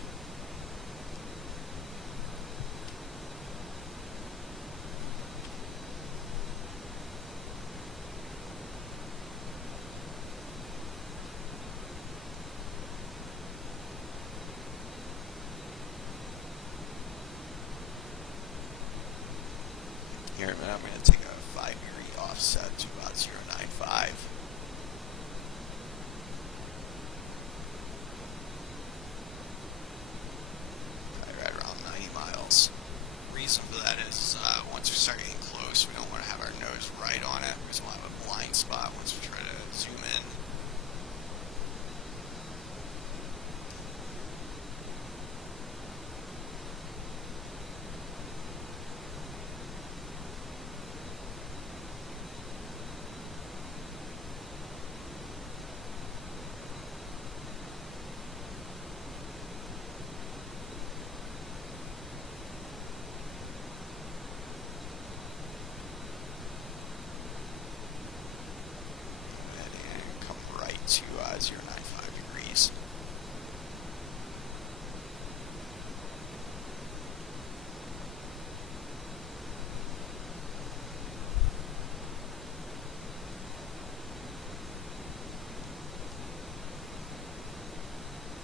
Here in a minute, I'm going to take a 5-degree offset to about 0.95. Right around 90 miles. Reason for that is once we start getting close, we don't want to have our nose right on it because we'll have a blind spot once we try to zoom in. To 0.95 degrees.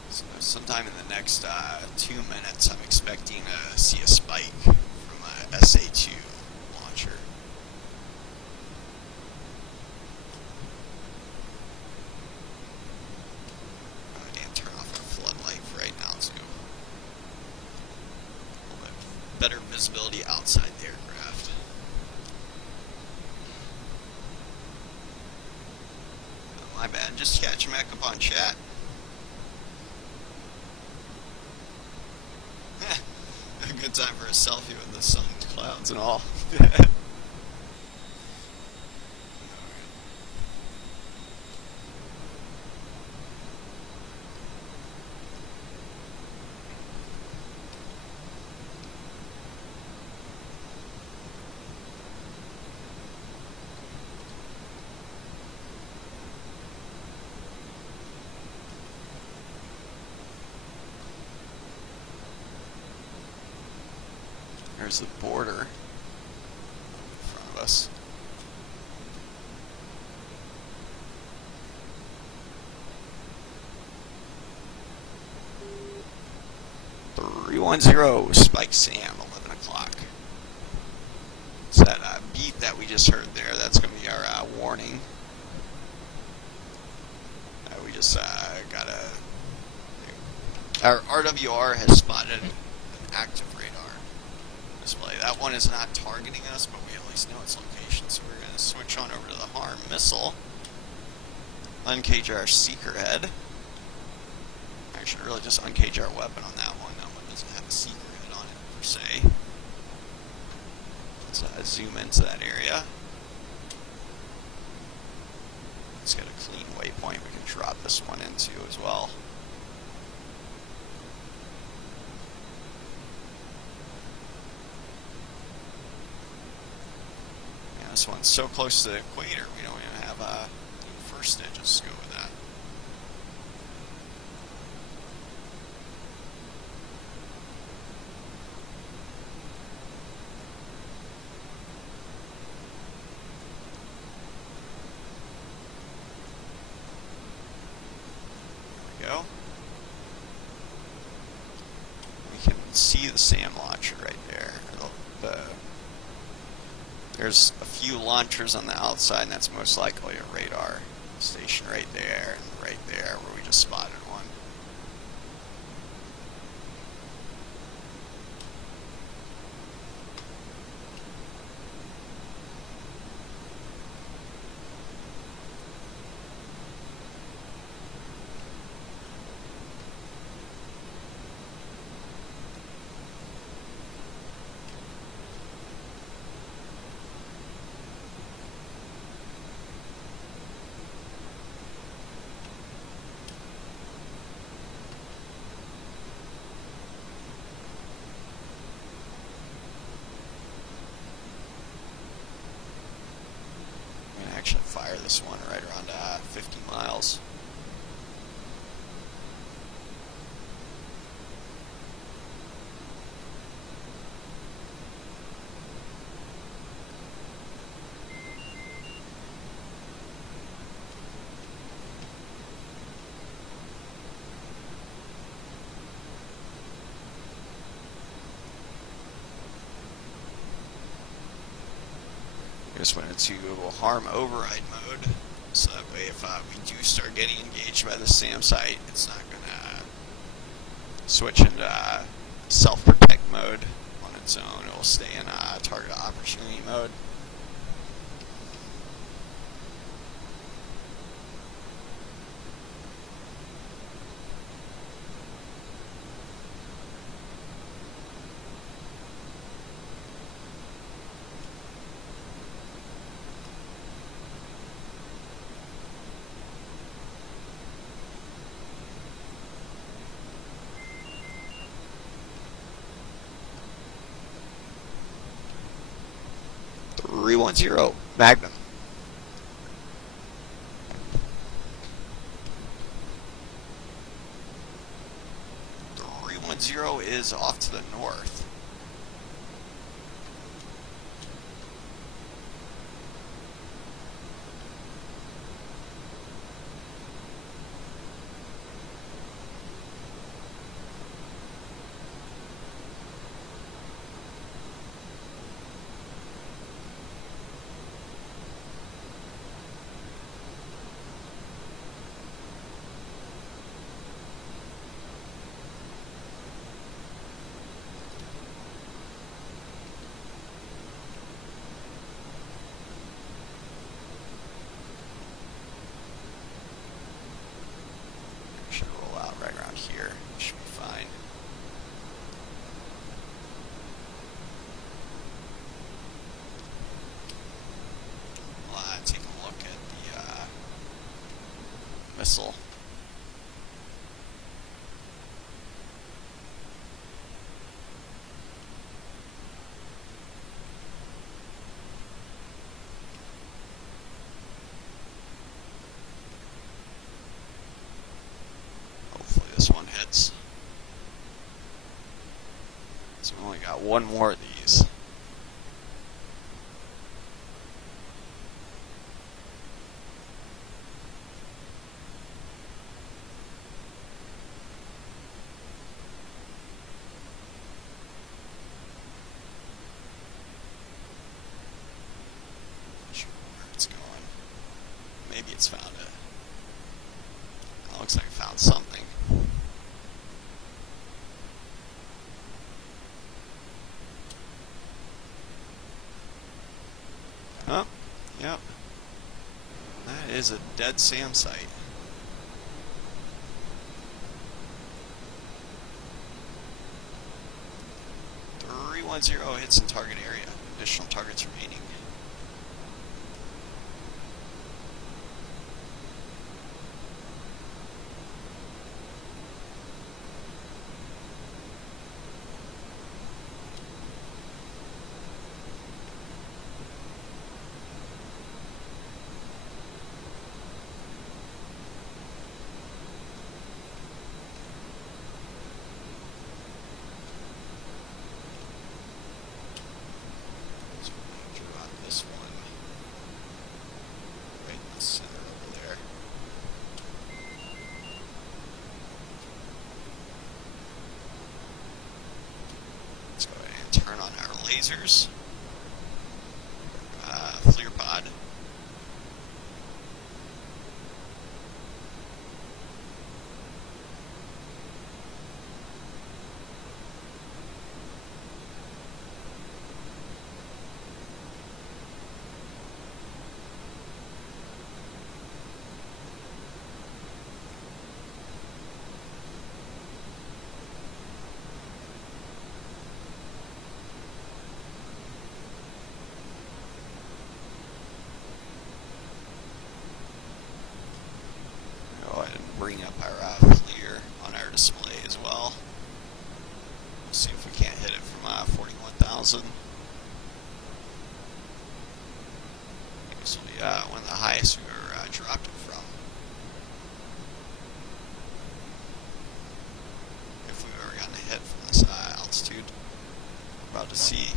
So sometime in the next 2 minutes, I'm expecting to see a spike from a SA-2 launcher. visibility outside the aircraft. Oh, my bad, just catching back up on chat. A good time for a selfie with the sun, clouds, and all. There's the border in front of us. .310 Spike Sam, 11 o'clock. So that beep that we just heard there, that's going to be our warning. We just got our RWR has spotted an active radar display. That one is not targeting us, but we at least know its location, so we're going to switch on over to the HARM missile. Uncage our seeker head. I should really just uncage our weapon on that one. That one doesn't have a seeker head on it, per se. Let's zoom into that area. It's got a clean waypoint we can drop this one into as well. Yeah, this one's so close to the equator, we don't even have first stages to go with that. Go. We can see the SAM launcher right there. There's a few launchers on the outside, and that's most likely a radar station right there and right there where we just spotted one. Actually fire this one right around 50 miles. Just went into HARM override mode, so that way if we do start getting engaged by the SAM site, it's not going to switch into self-protect mode on its own. It will stay in target opportunity mode. .310 Magnum. 310 is off to the north. missile. Hopefully this one hits. So we only got one more of these. It's going. Maybe it's found it. It looks like it found something. Oh, yep. That is a dead SAM site. .310 hits in target area. Additional targets remaining. This one right in the center over there. Let's go ahead and turn on our lasers. FLIR pod. Bring up our FLIR on our display as well. See if we can't hit it from 41,000. This will be one of the highest we ever dropped it from. If we've ever gotten a hit from this altitude. We're about to see.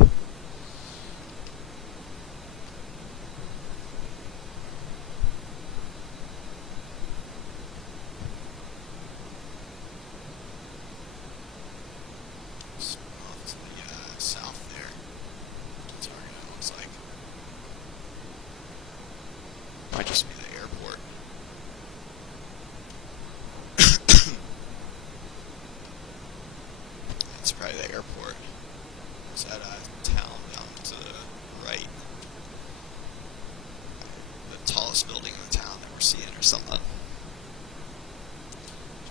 Might just be the airport. It's probably the airport. It's that town down to the right. The tallest building in the town that we're seeing or something.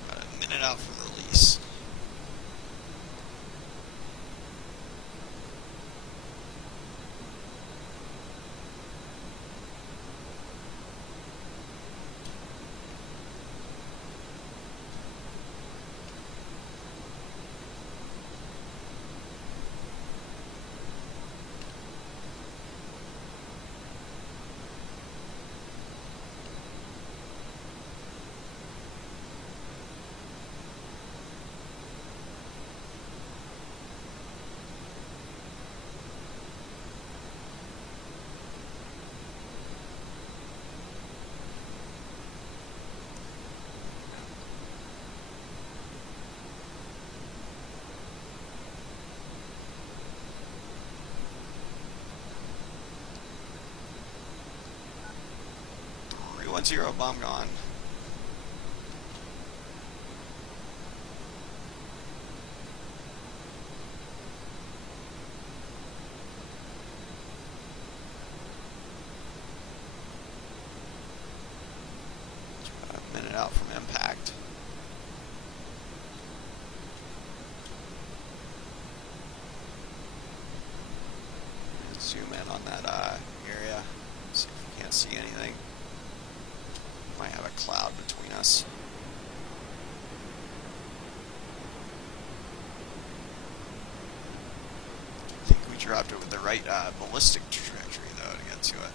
About a minute out from release. .310 bomb gone. A minute out from impact. Let's zoom in on that area. See if we can't see anything. Might have a cloud between us. I think we dropped it with the right ballistic trajectory, though, to get to it.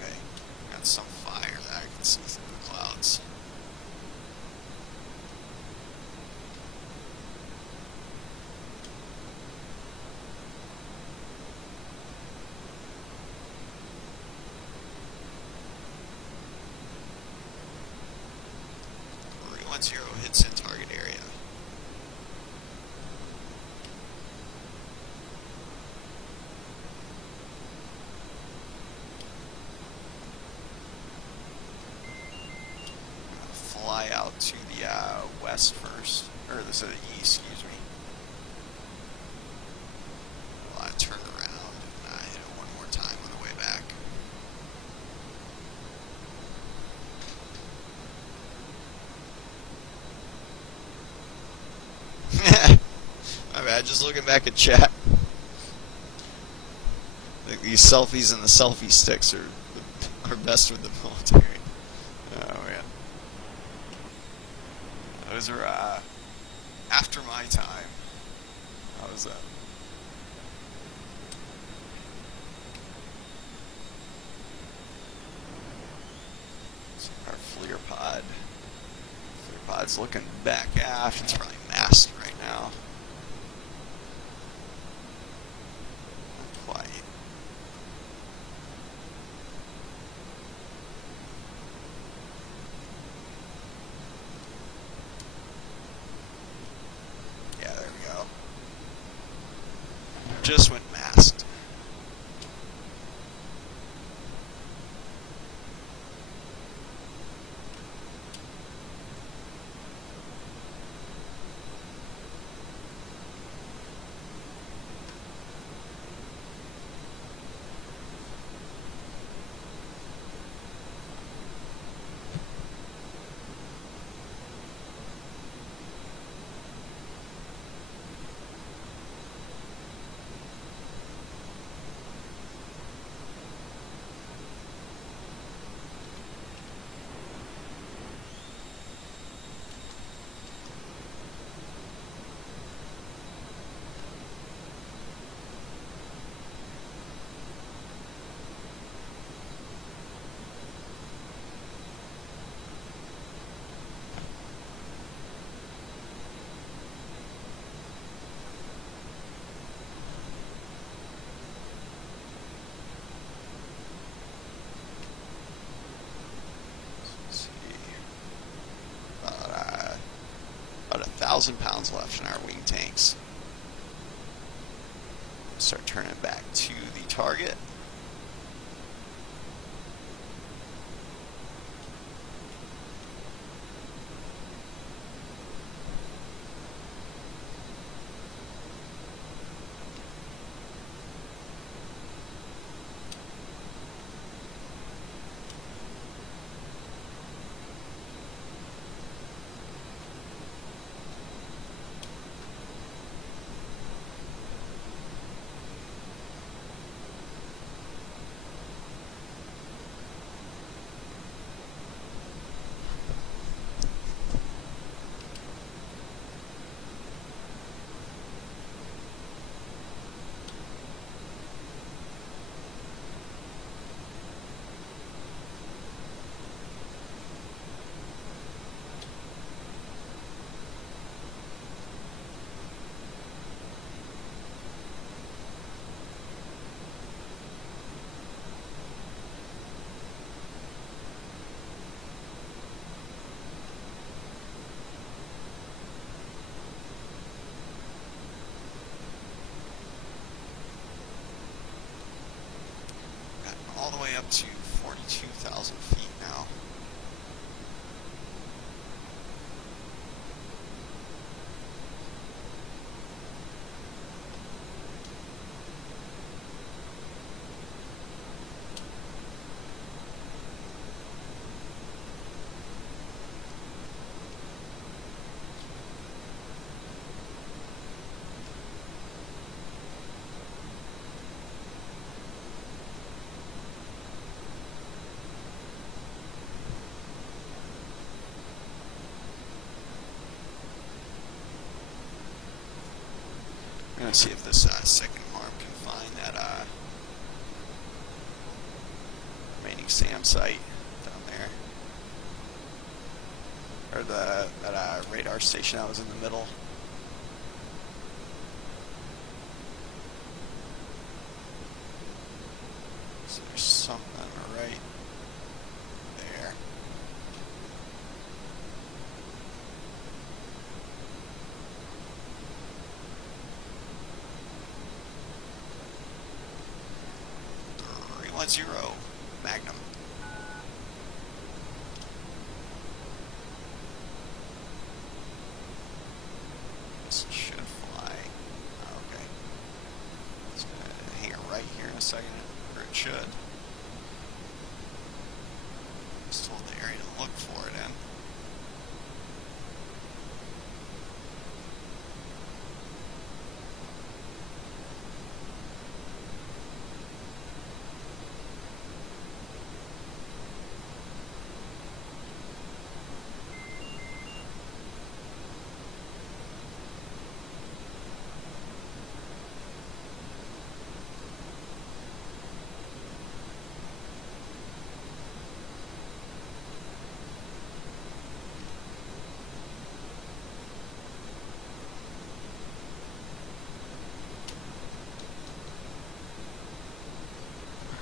Okay, got some fire that I can see through the clouds. Zero hits in target area. Fly out to the west first, or the east, excuse me. I'll turn around and hit it one more time on the way back. My bad, just looking back at chat. These selfies and the selfie sticks are best with the military. Oh man. Those are after my time. How was that? So our FLIR pod. FLIR pod's looking back aft. It's probably masked right now. Not quite. Yeah, there we go. Just went masked. About 1,000 pounds left in our wing tanks. Start turning back to the target. All the way up to 42,000 feet now. gonna see if this second arm can find that remaining SAM site down there, or that radar station that was in the middle. So there's something right there. .30 Magnum. This should fly. Okay. It's gonna hang it right here in a second, or it should. Just told the area to look for it in.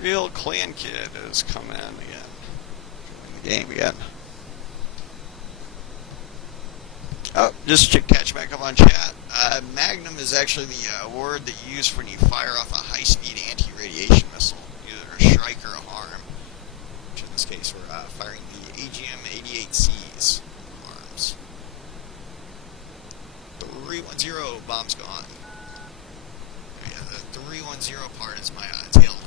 Real Clan Kid has come in again. In the game again. Oh, just to catch back up on chat. Magnum is actually the word that you use when you fire off a high-speed anti-radiation missile, either a Shrike or a Harm. Which in this case we're firing the AGM-88C's arms. 310, bomb's gone. Yeah, the 310 part is my tail number.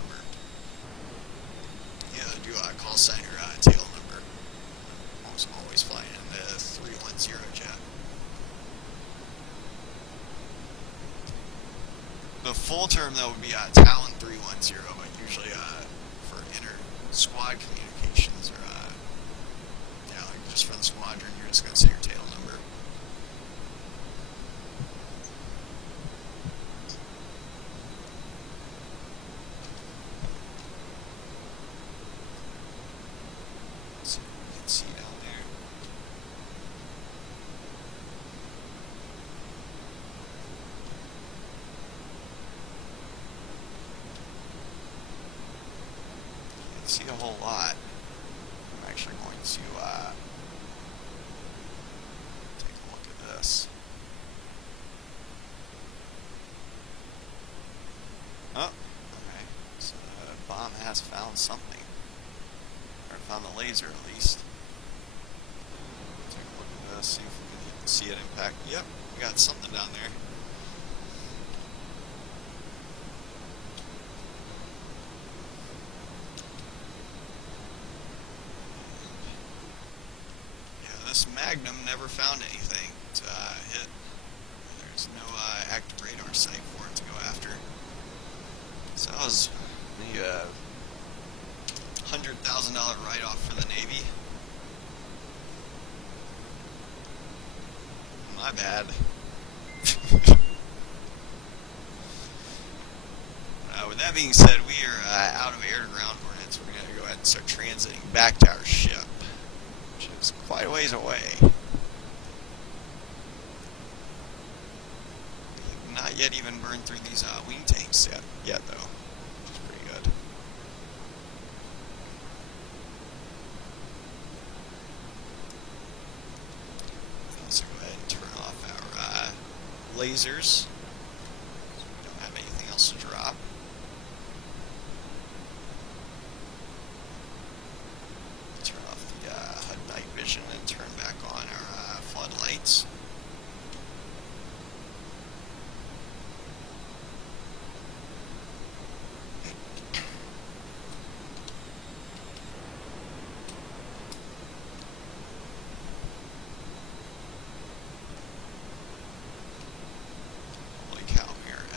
Yeah, do call sign or tail number. Always flying in the 310 jet. The full term though would be Talon 310, but usually for inter-squad communications or yeah, like just from the squadron, you're just gonna say your tail number. See down there. Can't see a whole lot. I'm actually going to take a look at this. Oh, okay. So the bomb has found something. Or found the laser at least. See if we can see it impact. Yep, we got something down there. Yeah, this Magnum never found anything to hit. There's no active radar site for it to go after. So that was the $100,000 write-off for the Navy. My bad. With that being said, we are out of air-to-ground Hornets. We're going to go ahead and start transiting back to our ship, which is quite a ways away. We've not yet even burned through these wing tanks yet though, which is pretty good. So go ahead and turn off our lasers. We don't have anything else to drop. Turn off the HUD night vision and turn back on our floodlights.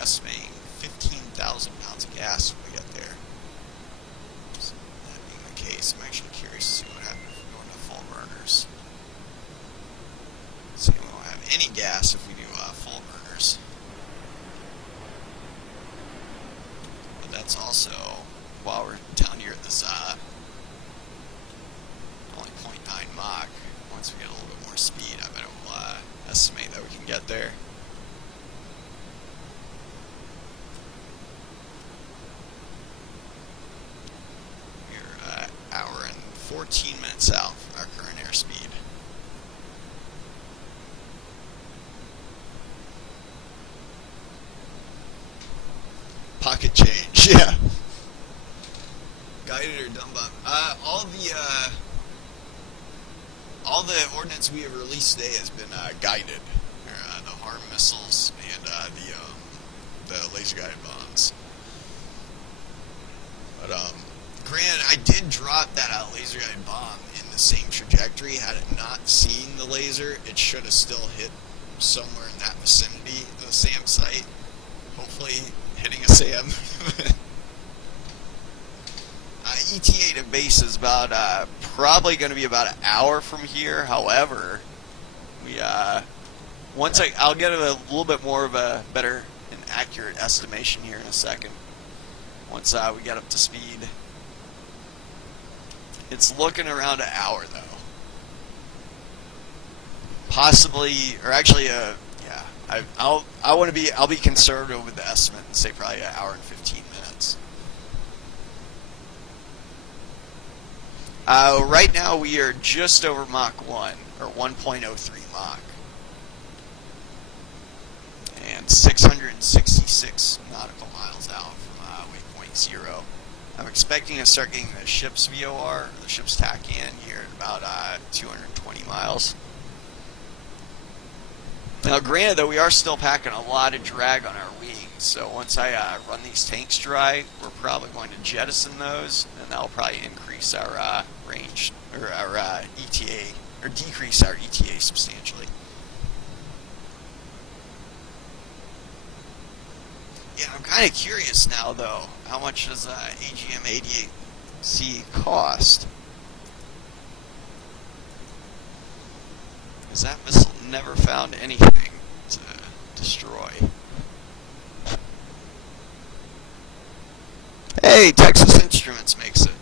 Estimating 15,000 pounds of gas when we get there. So that being the case, I'm actually curious to see what happens if we go into full burners. See, we won't have any gas if we do full burners. it's also, while we're down here at this only point 0.9 Mach, once we get a little bit more speed, I bet it will estimate that we can get there. We're hour and 14 minutes out from our current airspeed. Pocket change, yeah. Guided or dumb bump. All the ordnance we have released today has been guided. The HARM missiles and the laser guided bombs. But granted, I did drop that laser guided bomb in the same trajectory. Had it not seen the laser, it should have still hit somewhere in that vicinity of the SAM site. Hopefully hitting a SAM. ETA to base is about probably going to be about an hour from here. However, we I'll get a little bit more of a better and accurate estimation here in a second. Once we get up to speed, it's looking around an hour though. Possibly, or actually, yeah. I'll be conservative with the estimate and say probably an hour and 15 minutes. Right now we are just over Mach 1, or 1.03 Mach. And 666 nautical miles out from waypoint 0. I'm expecting to start getting the ship's VOR, the ship's TACAN, here at about 220 miles. Now granted though, we are still packing a lot of drag on our wings, so once I run these tanks dry, we're probably going to jettison those, and that'll probably increase our range, or our ETA, or decrease our ETA substantially. Yeah, I'm kind of curious now though, how much does AGM-88C cost? Because that missile never found anything to destroy. Hey, Texas Instruments makes it.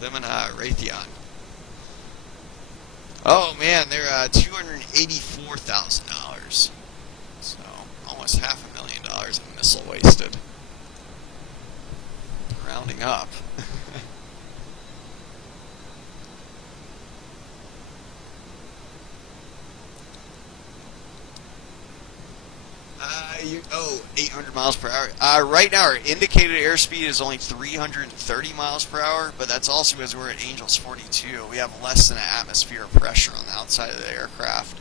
Them and Raytheon. Oh man, they're $284,000. So almost $500,000 in missile wasted. Rounding up. Oh, 800 miles per hour. Right now, our indicated airspeed is only 330 miles per hour, but that's also because we're at Angels 42. We have less than an atmosphere of pressure on the outside of the aircraft.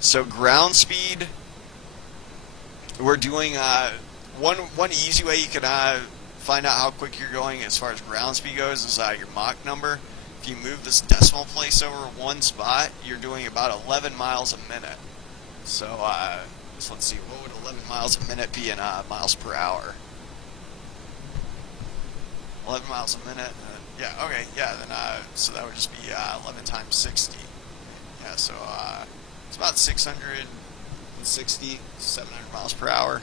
So ground speed, we're doing one easy way you can find out how quick you're going as far as ground speed goes is your Mach number. If you move this decimal place over one spot, you're doing about 11 miles a minute. So, so let's see, what would 11 miles a minute be in miles per hour? 11 miles a minute, yeah, okay, yeah, then, so that would just be 11 times 60. Yeah, so, it's about 660, 700 miles per hour.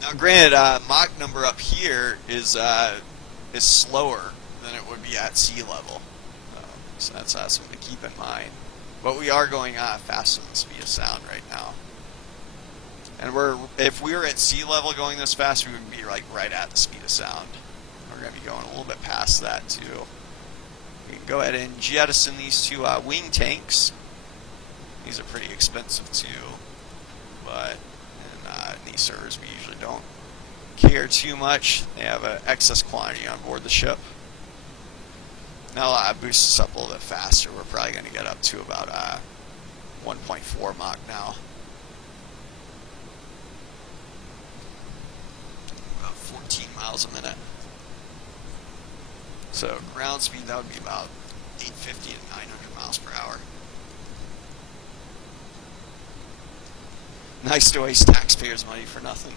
Now, granted, Mach number up here is slower than it would be at sea level, so that's something to keep in mind. But we are going faster than the speed of sound right now, and if we were at sea level going this fast, we would be like right at the speed of sound. We're going to be going a little bit past that too. We can go ahead and jettison these two wing tanks. These are pretty expensive too, but in these servers we usually don't care too much. They have an excess quantity on board the ship. Now boost us up a little bit faster. We're probably going to get up to about 1.4 Mach now. About 14 miles a minute. So ground speed, that would be about 850 to 900 miles per hour. Nice to waste taxpayers' money for nothing.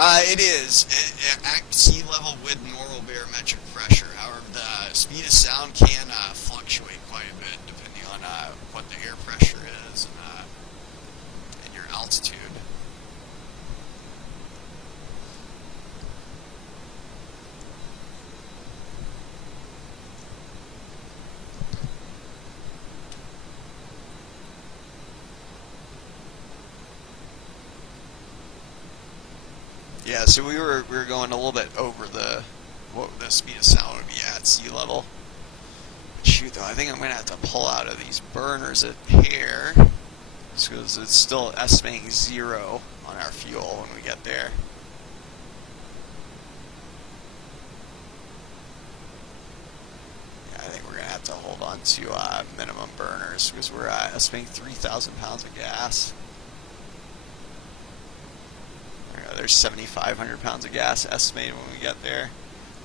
It is at sea level with normal barometric pressure. However, the speed of sound can fluctuate quite a bit depending on what the air pressure is and your altitude. Yeah, so we were going a little bit over what the speed of sound would be at sea level. Shoot, though, I think I'm gonna have to pull out of these burners at here, because it's still estimating 0 on our fuel when we get there. Yeah, I think we're gonna have to hold on to minimum burners because we're estimating 3,000 pounds of gas. There's 7,500 pounds of gas estimated when we get there.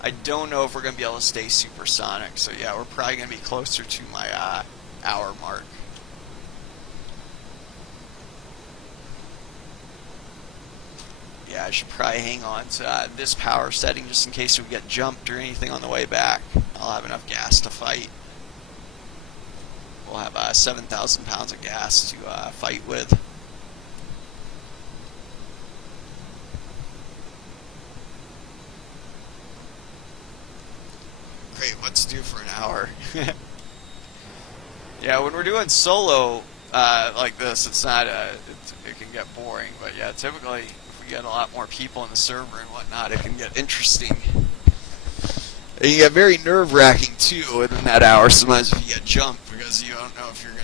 I don't know if we're going to be able to stay supersonic, so yeah, we're probably going to be closer to my hour mark. Yeah, I should probably hang on to this power setting just in case we get jumped or anything on the way back. I'll have enough gas to fight. We'll have 7,000 pounds of gas to fight with. Great, what to do for an hour. Yeah, when we're doing solo like this, it's not it can get boring, but yeah, typically if we get a lot more people in the server and whatnot, it can get interesting. And you get very nerve-wracking too within that hour sometimes if you get jumped, because you don't know if you're gonna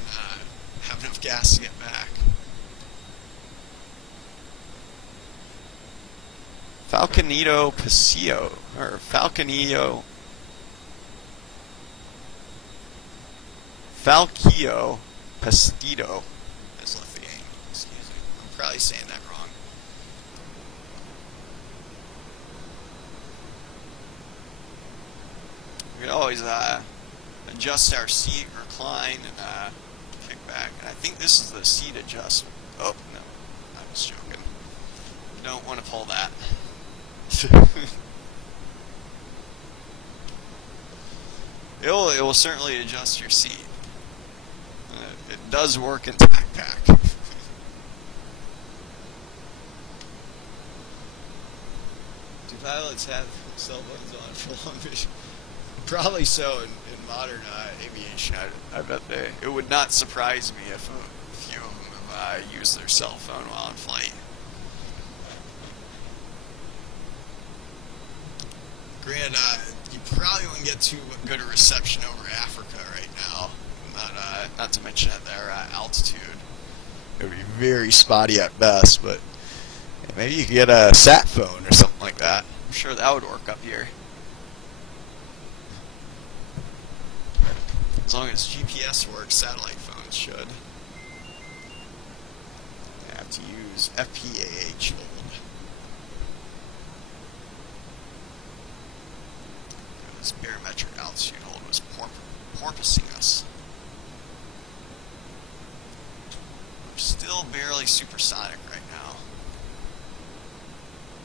have enough gas to get back. Falconito Paseo, or Falconillo Falquillo Pastido has left the game. Excuse me. I'm probably saying that wrong. We can always adjust our seat, recline, and kick back. And I think this is the seat adjustment. Oh, no. I was joking. You don't want to pull that. It will certainly adjust your seat. It does work in backpack. Do pilots have cell phones on for long mission? Probably so in modern aviation. I bet it would not surprise me if a few of them have used their cell phone while in flight. Granted, you probably wouldn't get too good a reception over Africa right now. Not to mention at their altitude. It would be very spotty at best, but maybe you could get a sat phone or something like that. I'm sure that would work up here. As long as GPS works, satellite phones should. You have to use FPAH hold. This barometric altitude hold was porpoising us. Still barely supersonic right now.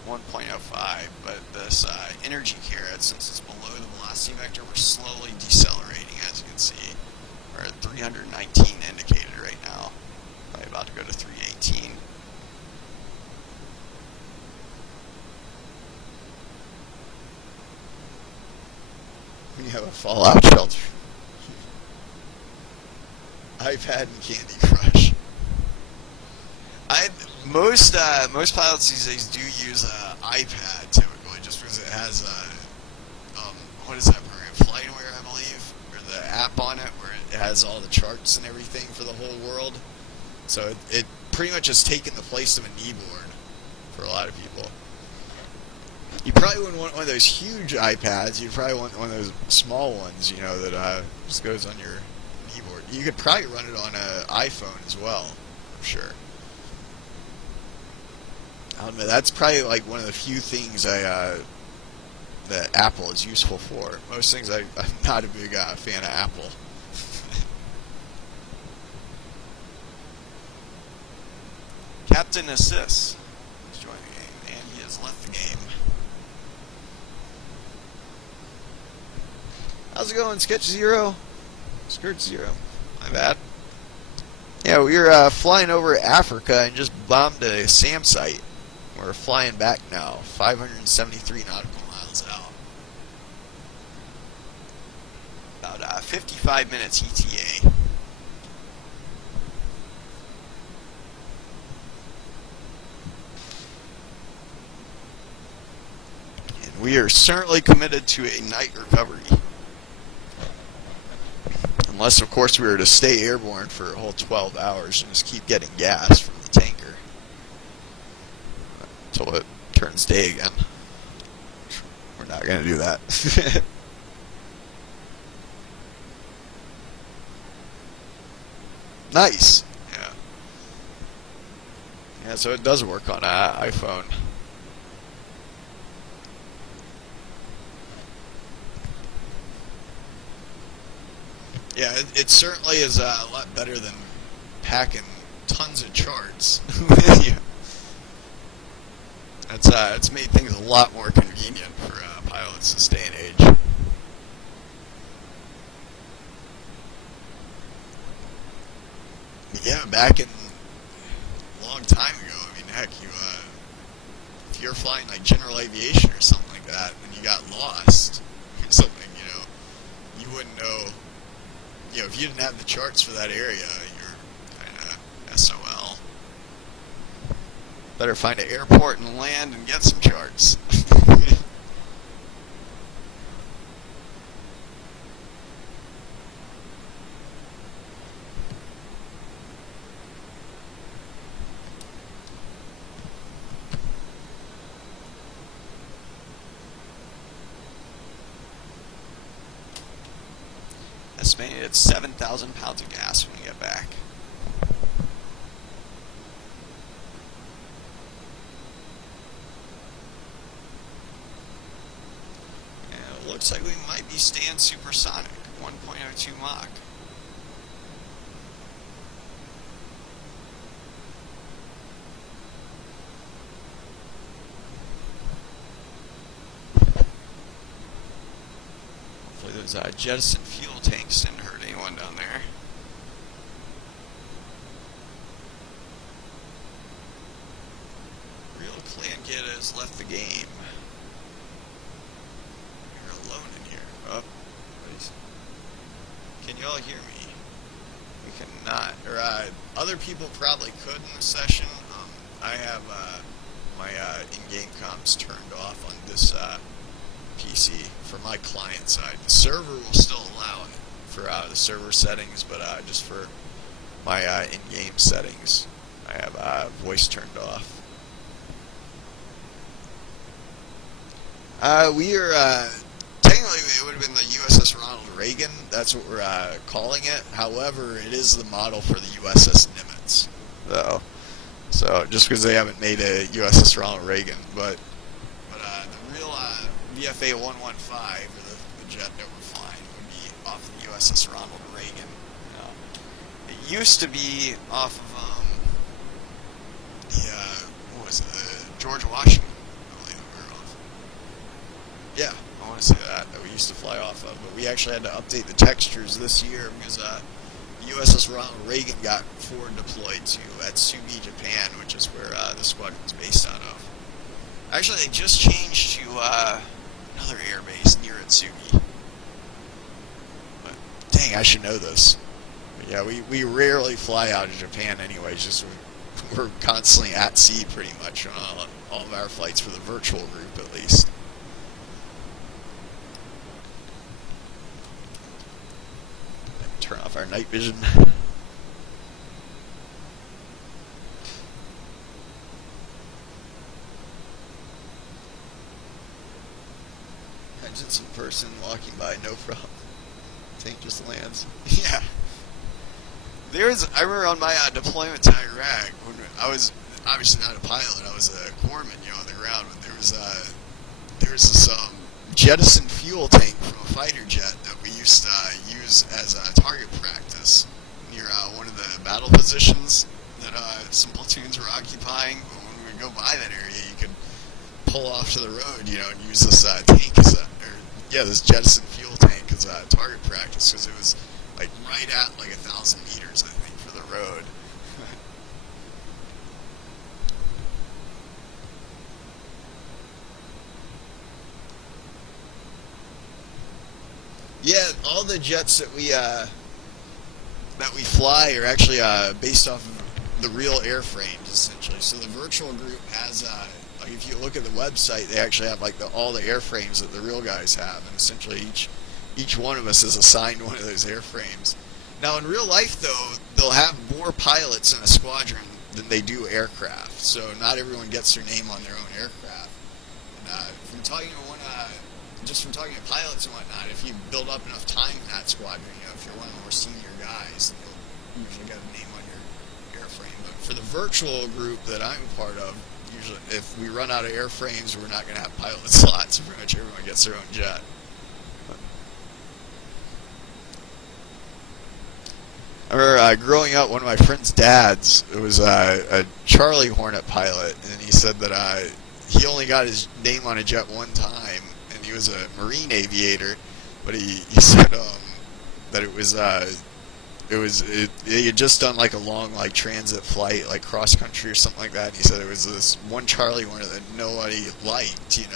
1.05, but this energy carrot, since it's below the velocity vector, we're slowly decelerating, as you can see. We're at 319 indicated right now. Probably about to go to 318. We have a fallout shelter. iPad and Candy Crush. Most pilots these days do use an iPad typically, just because it has what is that program? FlightAware, I believe, or the app on it where it has all the charts and everything for the whole world. So it pretty much has taken the place of a kneeboard for a lot of people. You probably wouldn't want one of those huge iPads. You'd probably want one of those small ones, you know, that just goes on your keyboard. You could probably run it on an iPhone as well, I'm sure. I'll admit, that's probably like one of the few things that Apple is useful for. Most things I'm not a big fan of Apple. Captain Assist has joined the game, and he has left the game. How's it going, Sketch Zero? Skirt Zero. My bad. Yeah, we were flying over Africa and just bombed a SAM site. We're flying back now, 573 nautical miles out. About 55 minutes ETA. And we are certainly committed to a night recovery. Unless, of course, we were to stay airborne for a whole 12 hours and just keep getting gas from the tanker until it turns day again. We're not going to do that. Nice. Yeah. Yeah, so it does work on iPhone. Yeah, it certainly is a lot better than packing tons of charts. Yeah. It's made things a lot more convenient for pilots this day and age. Yeah, back in a long time ago, I mean, heck, if you're flying like general aviation or something like that, and you got lost or something, you wouldn't know. If you didn't have the charts for that area, you're kind of SOL. Better find an airport and land and get some charts. Estimated at 7,000 pounds of gas when we get back. And it looks like we might be staying supersonic, 1.02 Mach. Those jettison fuel tanks didn't hurt anyone down there. Real Clan Kid has left the game. You're alone in here. Oh, please. Can you all hear me? We cannot. Or other people probably could in the session. I have my in-game comms turned off on this PC for my client side. The server will still allow it for the server settings, but just for my in-game settings, I have voice turned off. We are technically it would have been the USS Ronald Reagan. That's what we're calling it. However, it is the model for the USS Nimitz, though. So just because they haven't made a USS Ronald Reagan, but the real VFA 115, or the jet that we're flying, would be off the USS Ronald Reagan. It used to be off of what was it, the George Washington, I believe we were off. Yeah, I want to say that we used to fly off of, but we actually had to update the textures this year because USS Ronald Reagan got forward deployed to Atsugi, Japan, which is where the squadron was based out of. Actually, they just changed to another air base near Atsugi. But, dang, I should know this. But yeah, we rarely fly out of Japan anyways, just we're constantly at sea pretty much on all of our flights for the virtual group at least. Turn off our night vision. Imagine some person walking by, no problem. Tank just lands. Yeah. I remember on my deployment to Iraq, when I was obviously not a pilot, I was a corpsman, on the ground, but there was this jettison fuel tank from a fighter jet that we used to use as a target practice near one of the battle positions that some platoons were occupying. But when we would go by that area, you could pull off to the road, and use this tank as this jettison fuel tank because target practice, because it was like right at like 1,000 meters, I think, for the road. Yeah, all the jets that we fly are actually based off of the real airframes, essentially. So the virtual group has, like if you look at the website, they actually have like all the airframes that the real guys have, and essentially each one of us is assigned one of those airframes. Now in real life, though, they'll have more pilots in a squadron than they do aircraft. So not everyone gets their name on their own aircraft. And from talking to just from talking to pilots and whatnot, if you build up enough time in that squadron, if you're one of the more senior guys, then you'll usually get a name on your airframe. But for the virtual group that I'm a part of, usually if we run out of airframes, we're not going to have pilot slots. So pretty much everyone gets their own jet. I remember growing up, one of my friend's dads was a Charlie Hornet pilot, and he said that he only got his name on a jet one time, and he was a Marine aviator, but he said that he had just done like a long like transit flight, like cross country or something like that, and he said it was this one Charlie Hornet that nobody liked,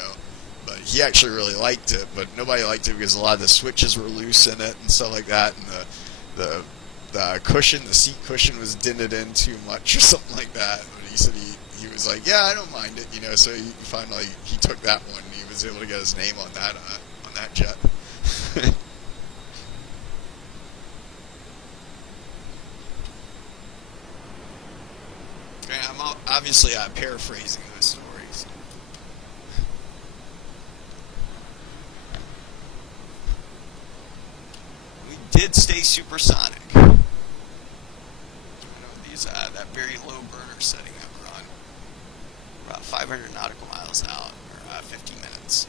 but he actually really liked it, but nobody liked it because a lot of the switches were loose in it and stuff like that, and the cushion, the seat cushion was dented in too much or something like that. But he said he was like, yeah, I don't mind it, So he finally took that one, and he was able to get his name on that jet. And I'm obviously paraphrasing those stories. We did stay supersonic. That very low burner setting that we're on. We're about 500 nautical miles out, or 50 minutes.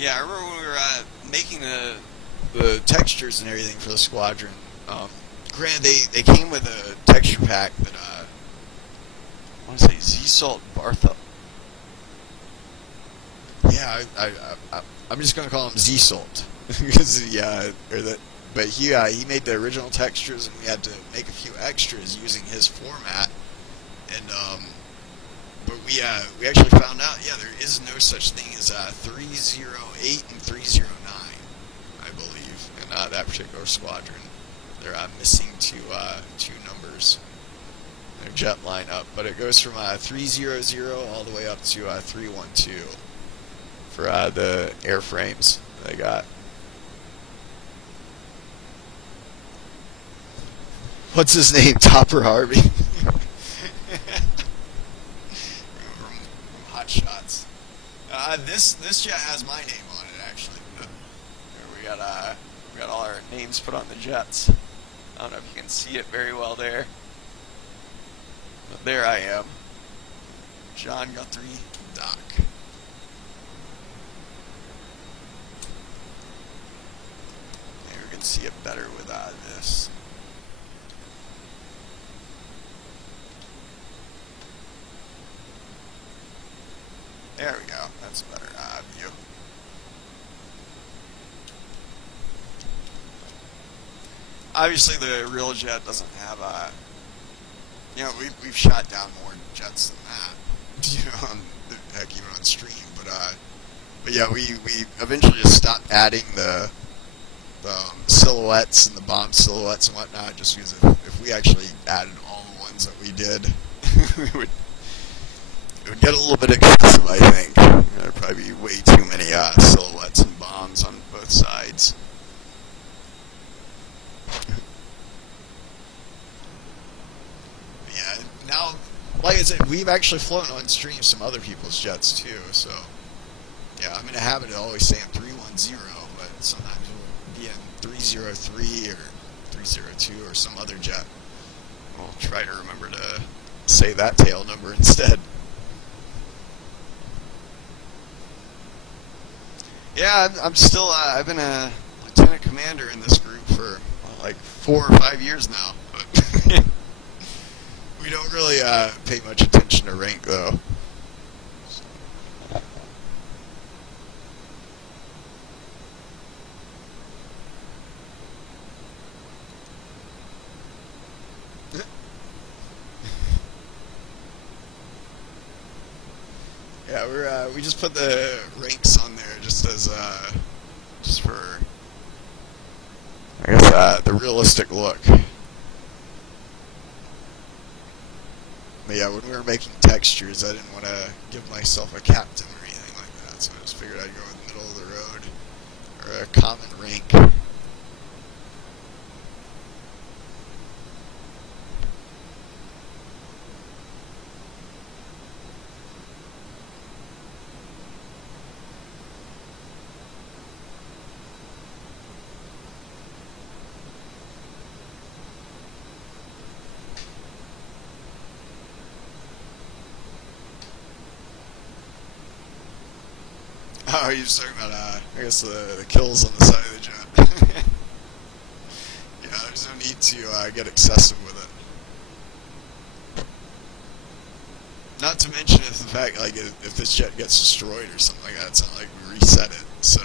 Yeah, I remember when we were making the textures and everything for the squadron. Granted, they came with a texture pack that I want to say Z-Salt Bartha. Yeah, I'm just gonna call him Z-Salt because but he made the original textures, and we had to make a few extras using his format, and but we actually found out, there is no such thing as 308 and 309, I believe, in that particular squadron. They're missing two numbers in their jet lineup, but it goes from 300 all the way up to 312 for the airframes they got. What's his name? Topper Harvey. Shots. This jet has my name on it, actually. We got all our names put on the jets. I don't know if you can see it very well there, but there I am, John Guthrie, Doc. Maybe we can see it better with this. There we go. That's a better view. Obviously, the real jet doesn't have we've shot down more jets than that. Heck, even on stream. But yeah, we eventually just stopped adding the silhouettes and the bomb silhouettes and whatnot, just because if we actually added all the ones that we did, it would get a little bit excessive, I think. There'd probably be way too many silhouettes and bombs on both sides. Yeah, now, like I said, we've actually flown on stream some other people's jets too, so yeah, I'm in a habit of always saying 310, but sometimes we'll be in 303 or 302 or some other jet We'll try to remember to say that tail number instead. Yeah, I'm still. I've been a lieutenant commander in this group for like 4 or 5 years now. But we don't really pay much attention to rank, though. Yeah, we just put the ranks on there just as just for I guess the realistic look. But yeah, when we were making textures, I didn't want to give myself a captain or anything like that, so I just figured I'd go in the middle of the road or a common rank. Oh, you're just talking about, I guess, the kills on the side of the jet. Yeah, there's no need to get excessive with it. Not to mention if the fact, like, if this jet gets destroyed or something like that, it's not like we reset it, so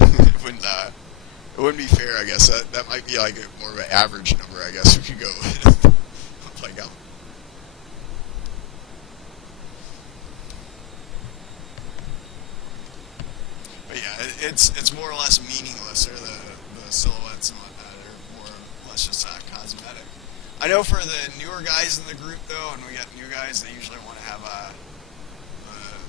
it wouldn't be fair, I guess. That might be, like, more of an average number, I guess, we could go with. Like, but yeah, it's more or less meaningless, or the silhouettes and whatnot are more or less just cosmetic. I know for the newer guys in the group, though, and we got new guys, they usually want to have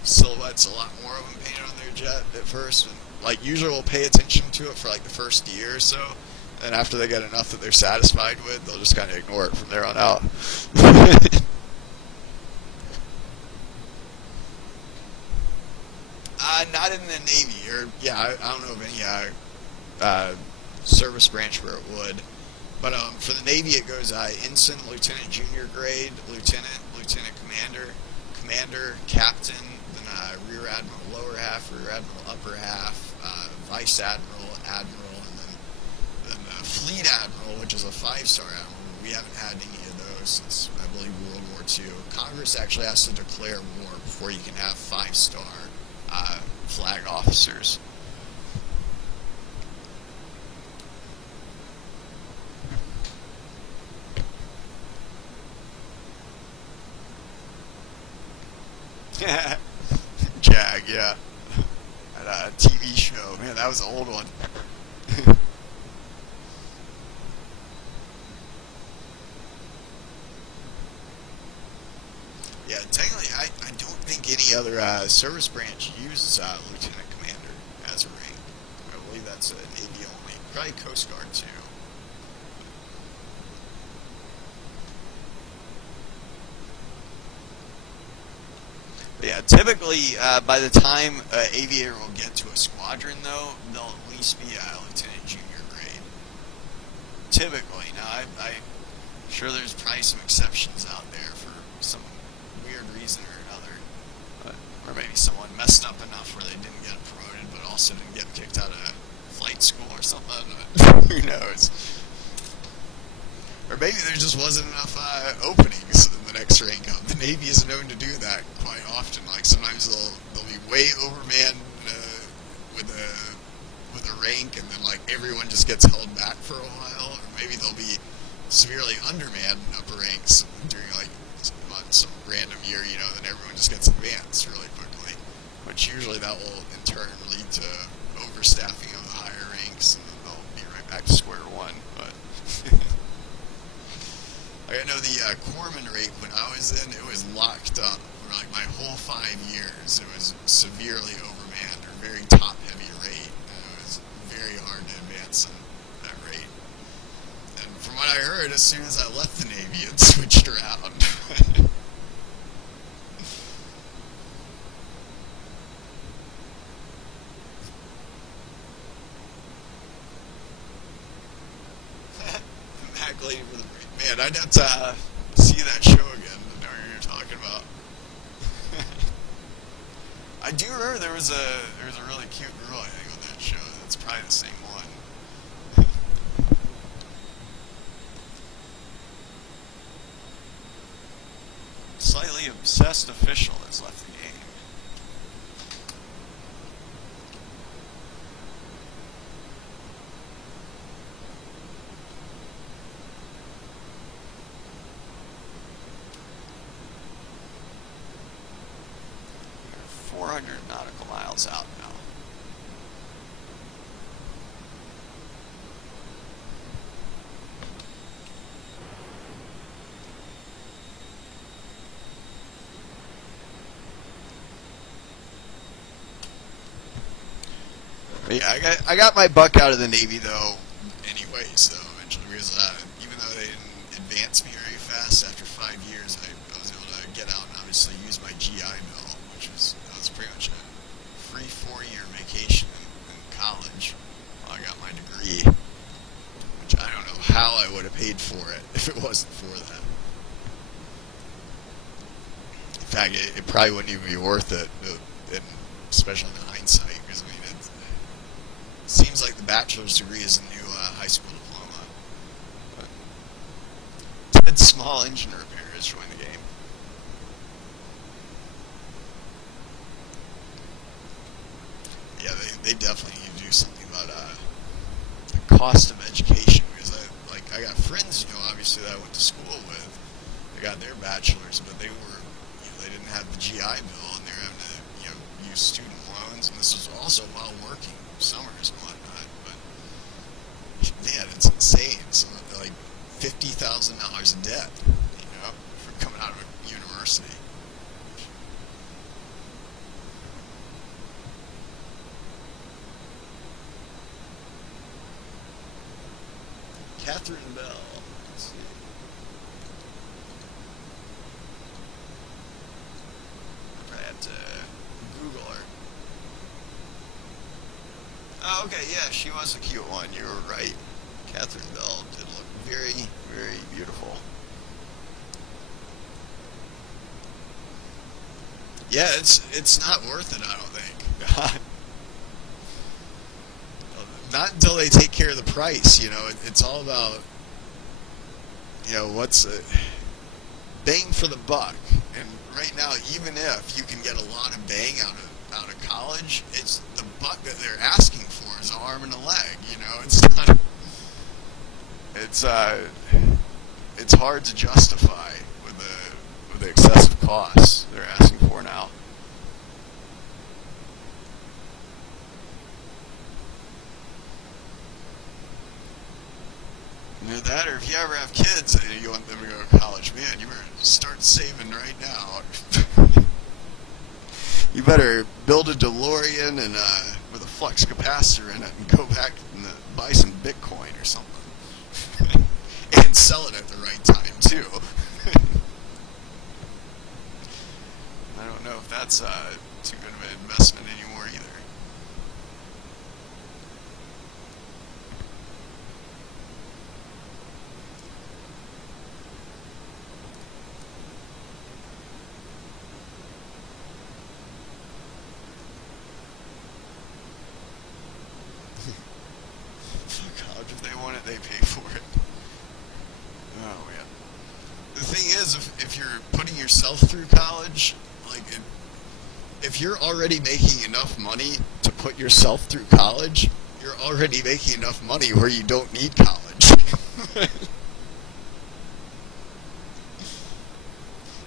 silhouettes, a lot more of them painted on their jet at first. And, like, usually we'll pay attention to it for, like, the first year or so, and after they get enough that they're satisfied with, they'll just kind of ignore it from there on out. Not in the Navy, or yeah, I don't know of any service branch where it would. But for the Navy, it goes ensign, lieutenant, junior grade, lieutenant commander, commander, captain, then rear admiral, lower half, rear admiral, upper half, vice admiral, admiral, and then fleet admiral, which is a 5-star admiral. We haven't had any of those since, I believe, World War II. Congress actually has to declare war before you can have 5-star flag officers. Jag, yeah. That TV show, man, that was an old one. Yeah, technically, I don't think any other service branch uses lieutenant commander as a rank. I believe that's Navy only. Probably Coast Guard too. But yeah, typically, by the time an aviator will get to a squadron, though, they'll at least be a lieutenant junior grade. Typically. Now, I'm sure there's probably some exceptions out there for some weird reason or another. But, or maybe someone messed up enough where they didn't get promoted, but also didn't get kicked out of flight school or something. Who knows? Or maybe there just wasn't enough openings in the next rank up. The Navy is known to do that quite often. Like sometimes they'll be way overmanned with a rank, and then like everyone just gets held back for a while. Or maybe they'll be severely undermanned in upper ranks during like some random year, then everyone just gets advanced really quickly. Which usually that will in turn lead to overstaffing of the higher ranks, and then they'll be right back to square one. But I know the corpsman rate when I was in, it was locked up for like my whole 5 years. It was severely overmanned, or very top-heavy rate. It was very hard to advance in that rate. And from what I heard, as soon as I left the Navy, it switched around. Mac lady for the man, I'd have to I do remember there was a really cute girl I think on that show. That's probably the same one. Slightly obsessed official has left the game. We're 400 nautical miles out now. Yeah, I got my buck out of the Navy though. Anyways, though, eventually, because even though they didn't advance me very fast, after 5 years, I was able to get out and obviously use my GI Bill, which was pretty much a free 4-year vacation in college. While I got my degree, which I don't know how I would have paid for it if it wasn't for that. In fact, it probably wouldn't even be worth it, especially in hindsight, because I mean, it seems like the bachelor's degree is a new high school diploma. But Ted Small Engine Repair has joined the game. Yeah, they definitely need to do something about the cost of education, because I got friends, obviously that I went to school with. They got their bachelor's, but they were, they didn't have the GI Bill, and they're having to, use student loans, and this was also while working summers and whatnot. But man, it's insane. So like $50,000 in debt, for coming out of a university. Catherine Bell. Let's see. I have to Google her. Oh, okay, yeah, she was a cute one. You were right. Catherine Bell did look very, very beautiful. Yeah, it's not worth it, I don't think. Not until they take care of the price, It's all about, what's bang for the buck. And right now, even if you can get a lot of bang out of college, it's the buck that they're asking for is an arm and a leg. It's not. It's hard to justify with the excessive costs they're asking for now. Either that, or if you ever have kids and you want them to go to college, man, you better start saving right now. You better build a DeLorean and with a flux capacitor in it, and go back and buy some Bitcoin or something, and sell it at the right time too. I don't know if that's too good of an investment anymore either. College, if they want it, they pay for it. Oh yeah. The thing is, if you're putting yourself through college, if you're already making enough money to put yourself through college, you're already making enough money where you don't need college.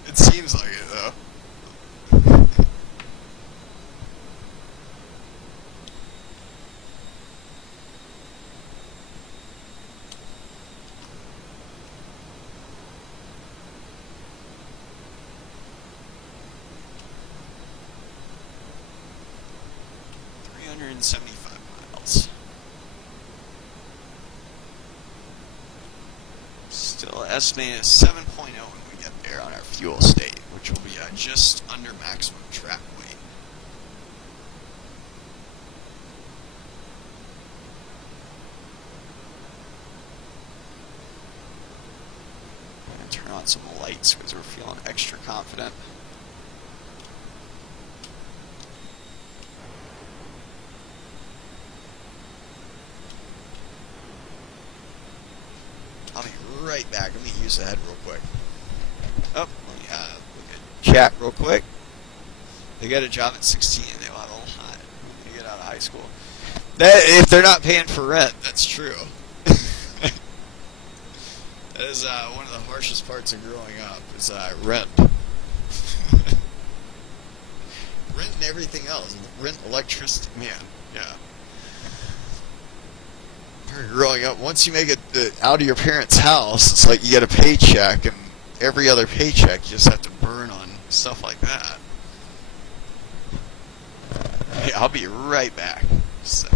It seems like it, though. And 75 miles. Still estimated 7.0 when we get there on our fuel state, which will be just under maximum track weight. I'm going to turn on some lights because we're feeling extra confident. right back. Let me use the head real quick. Oh, let me look at chat real quick. They get a job at 16. They want a little hot. They get out of high school. If they're not paying for rent, that's true. That is one of the harshest parts of growing up is rent. Rent and everything else. Rent, electricity, man. Yeah. Growing up, once you make it out of your parents' house, it's like you get a paycheck, and every other paycheck you just have to burn on stuff like that. Hey, I'll be right back. So.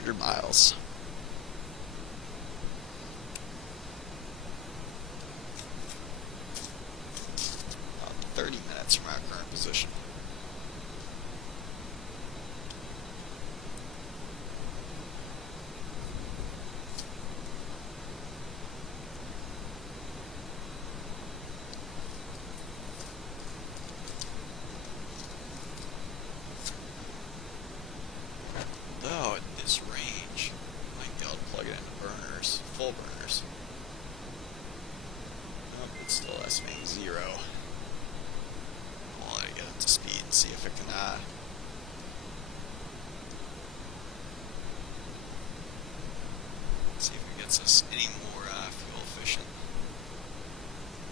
300 miles. About 30 minutes from our current position. Though at this range, I might be able to plug it into burners, full burners. Nope, it's still estimating 0. I'll let it get up to speed and see if it can, see if it gets us any more fuel efficient.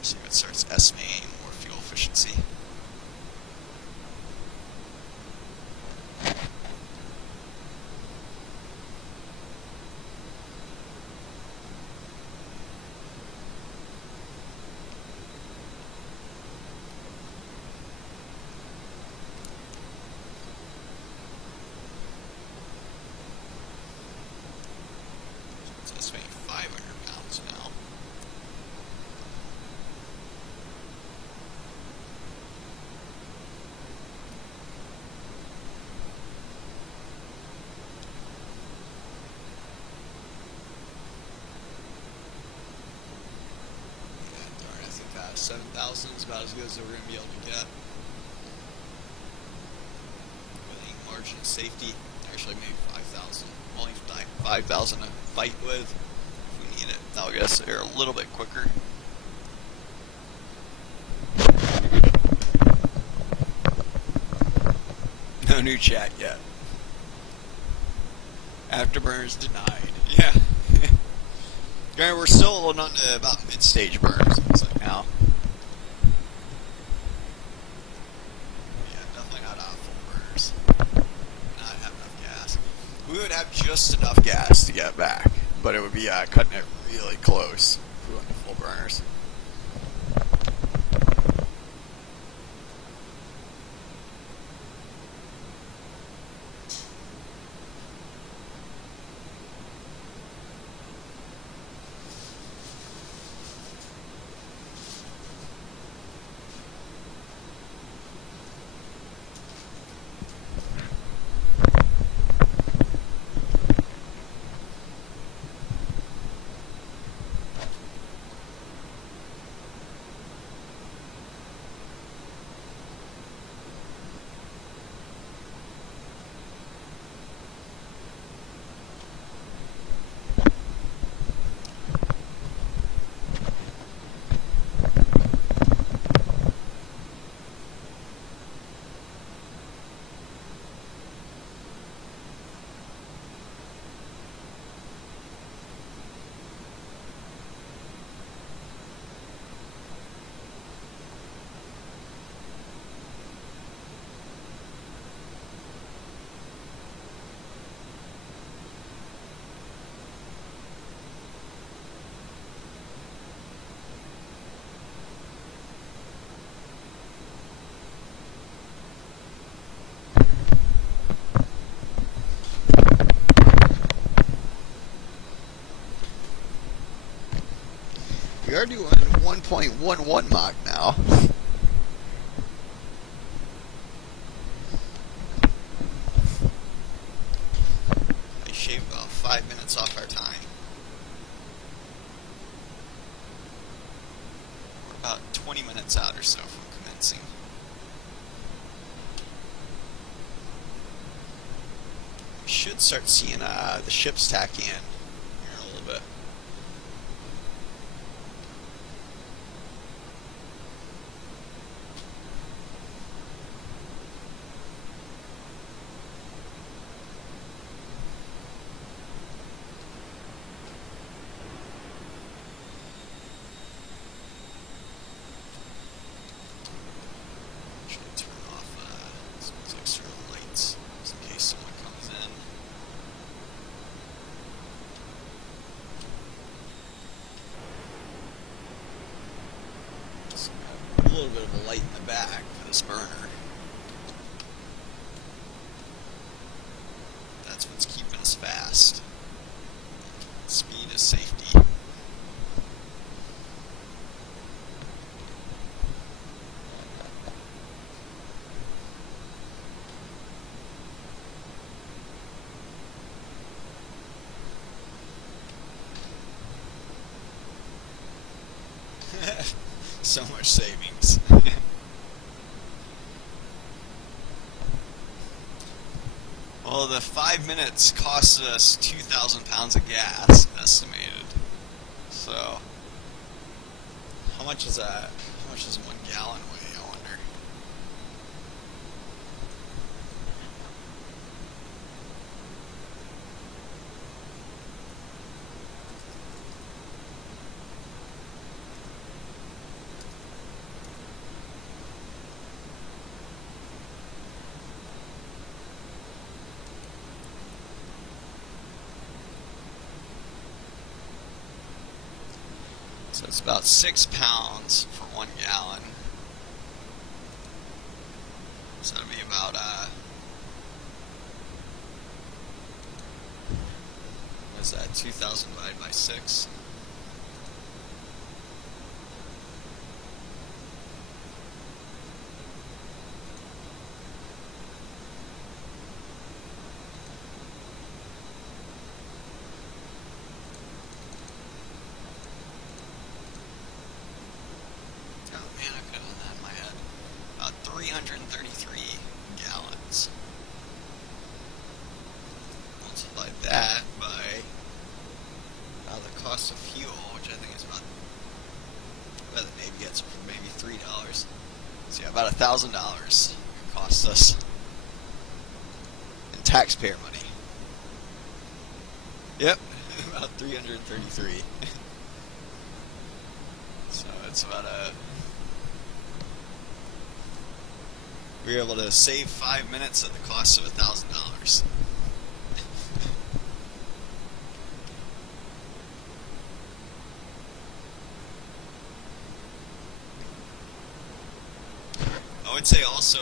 See if it starts estimating more fuel efficiency. It's weighing 500 pounds now. Yeah, darn, I think 7,000 is about as good as we're going to be able to get. With any margin of safety, actually maybe 5,000. Only 5,000 to fight with. If we need it, that'll get us there a little bit quicker. No new chat yet. Afterburners denied. Yeah. Granted, we're still holding on to about mid-stage burners, looks like now. Yeah, definitely not full burners. Not have enough gas. We would have just enough gas to get back, but it would be cutting it really close if we went to full burners. We are doing 1.11 Mach now. I shaved about 5 minutes off our time. We're about 20 minutes out or so from commencing. We should start seeing the ships tack in here in a little bit. A little bit of a light in the back for this burner. That's what's keeping us fast. to safety. So much savings. Well, the 5 minutes cost us 2,000 pounds of gas, estimated. So, how much is that? How much does 1 gallon weigh, I wonder? So it's about 6 pounds for 1 gallon. So it'll be about, what is that, 2,000 divided by 6? Oh man, I couldn't have that in my head. About 333 gallons. Multiply that by the cost of fuel, which I think is about, well, the Navy gets for maybe $3. So yeah, about $1,000 it costs us in taxpayer money. Yep, about 333. So it's about we were able to save 5 minutes at the cost of $1,000. I would say also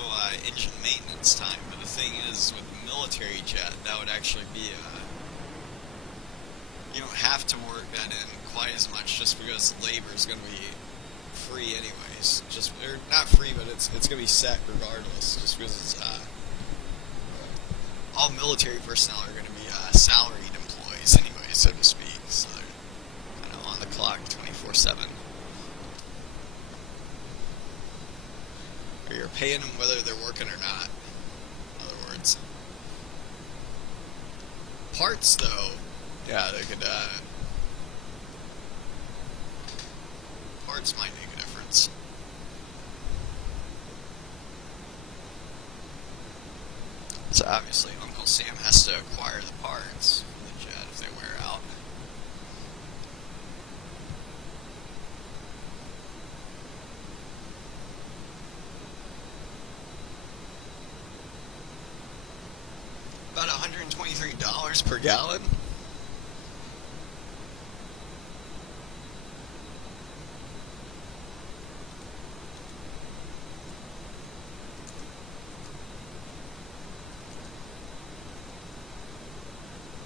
engine maintenance time, but the thing is, with the military jet, that would actually be you don't have to work that in quite as much, just because labor is going to be free anyways. Just, or not free, but it's going to be set regardless, just because it's all military personnel are going to be salaried employees anyways, so to speak. So they're kind of on the clock 24/7. Or you're paying them whether they're working or not, in other words. Parts, though, yeah, they could, parts might make a difference. So obviously Uncle Sam has to acquire the parts for the jet if they wear out. About $123 per gallon.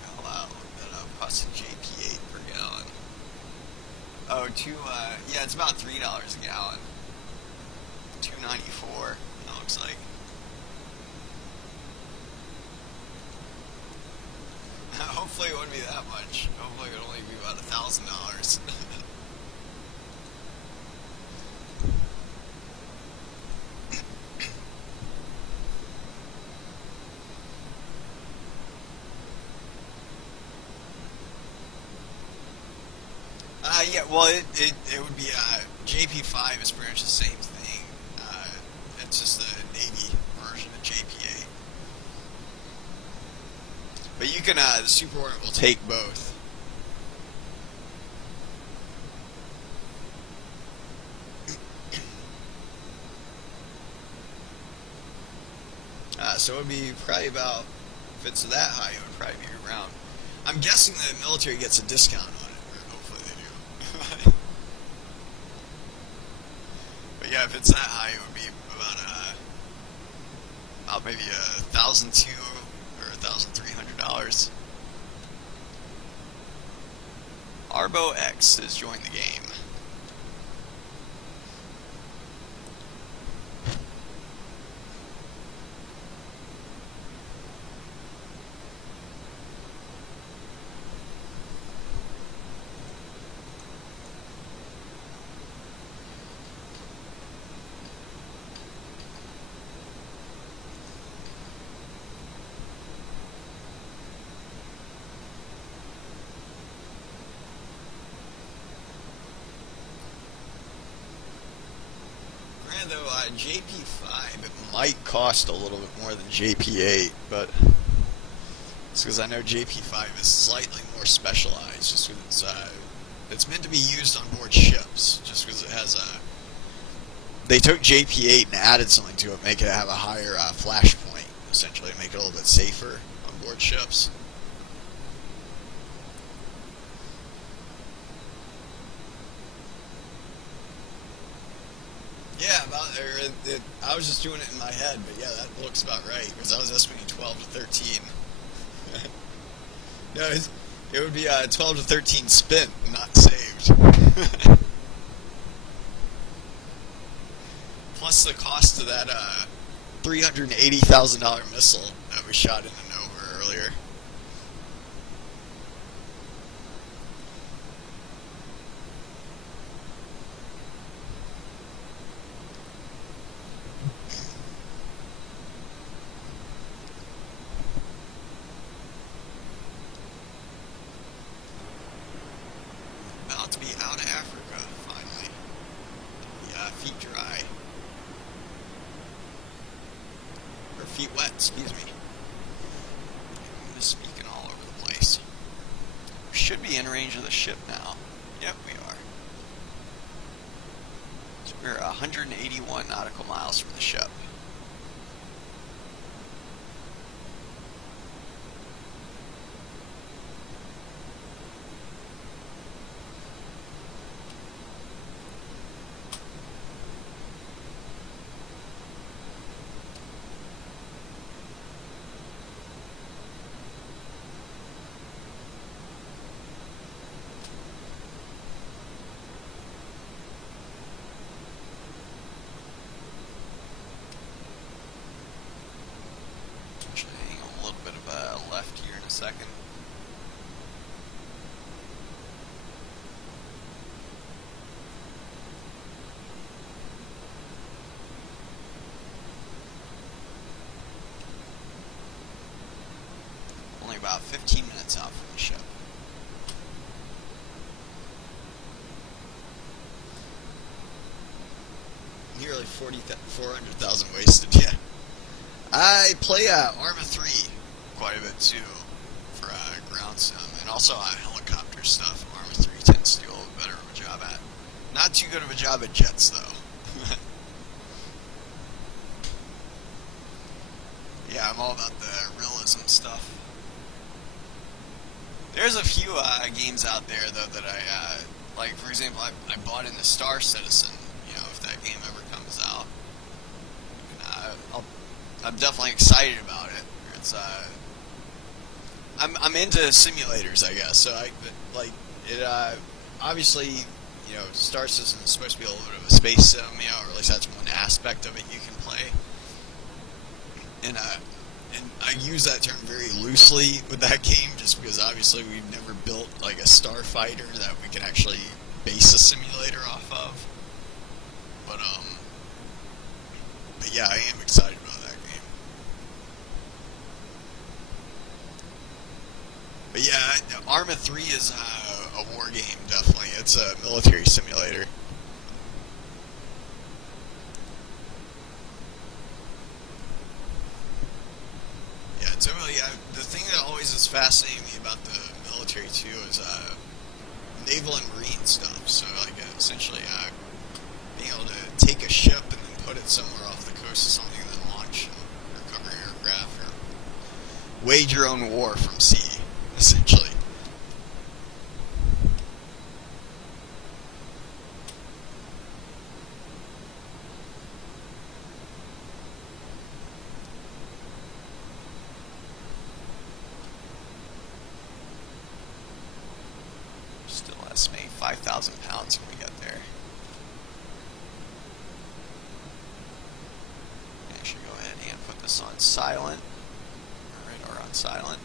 Oh wow, that costs JP8 per gallon. Oh, yeah, it's about $3 a gallon. $2.94, it looks like. Hopefully it wouldn't be that much. Hopefully it would only be about $1,000. Yeah, well, it would be, JP5 is pretty much the same thing. It's just the Navy version of JP8. But you can, the Super Hornet will take both. So it would be probably about, if it's that high, it would probably be around. I'm guessing the military gets a discount on it, or hopefully they do. But yeah, if it's that high, it would be about maybe $1,200 or $1,300. Arbo X has joined the game. Though JP5, it might cost a little bit more than JP8, but it's because I know JP5 is slightly more specialized, just because it's meant to be used on board ships, just because it has a... They took JP8 and added something to it, make it have a higher flash point, essentially, make it a little bit safer on board ships. Yeah, I was just doing it in my head, but yeah, that looks about right, because I was estimating 12 to 13. No, it would be 12 to 13 spent, not saved. Plus the cost of that $380,000 missile that we shot into Nova earlier. To be out of Africa, finally. Feet dry. Or feet wet, excuse me. I'm just speaking all over the place. We should be in range of the ship now. Yep, we are. So we're 181 nautical miles from the ship. Second. Only about 15 minutes out from the ship. Nearly 400,000 wasted, yeah. I play Arma 3 quite a bit too. For ground sim, and also helicopter stuff. Arma 3 tends to do a little better of a job at. Not too good of a job at jets, though. Yeah, I'm all about the realism stuff. There's a few games out there, though, that I, like, for example, I bought in the Star Citizen, you know, if that game ever comes out. And, I'm definitely excited about it. It's, I'm into simulators, I guess. So obviously, you know, Star Citizen is supposed to be a little bit of a space sim, you know, or at least that's one aspect of it you can play. And I use that term very loosely with that game, just because obviously we've never built like a starfighter that we can actually base a simulator off of. But yeah, I am excited about that game. But yeah, Arma 3 is a war game, definitely. It's a military simulator. Yeah, totally. The thing that always is fascinating me about the military, too, is naval and marine stuff. So, like, essentially, being able to take a ship and then put it somewhere off the coast of something, and then launch and recover aircraft, or wage your own war from sea. Essentially. Still estimate 5,000 pounds when we get there. I should go ahead and put this on silent. Alright, or on silent.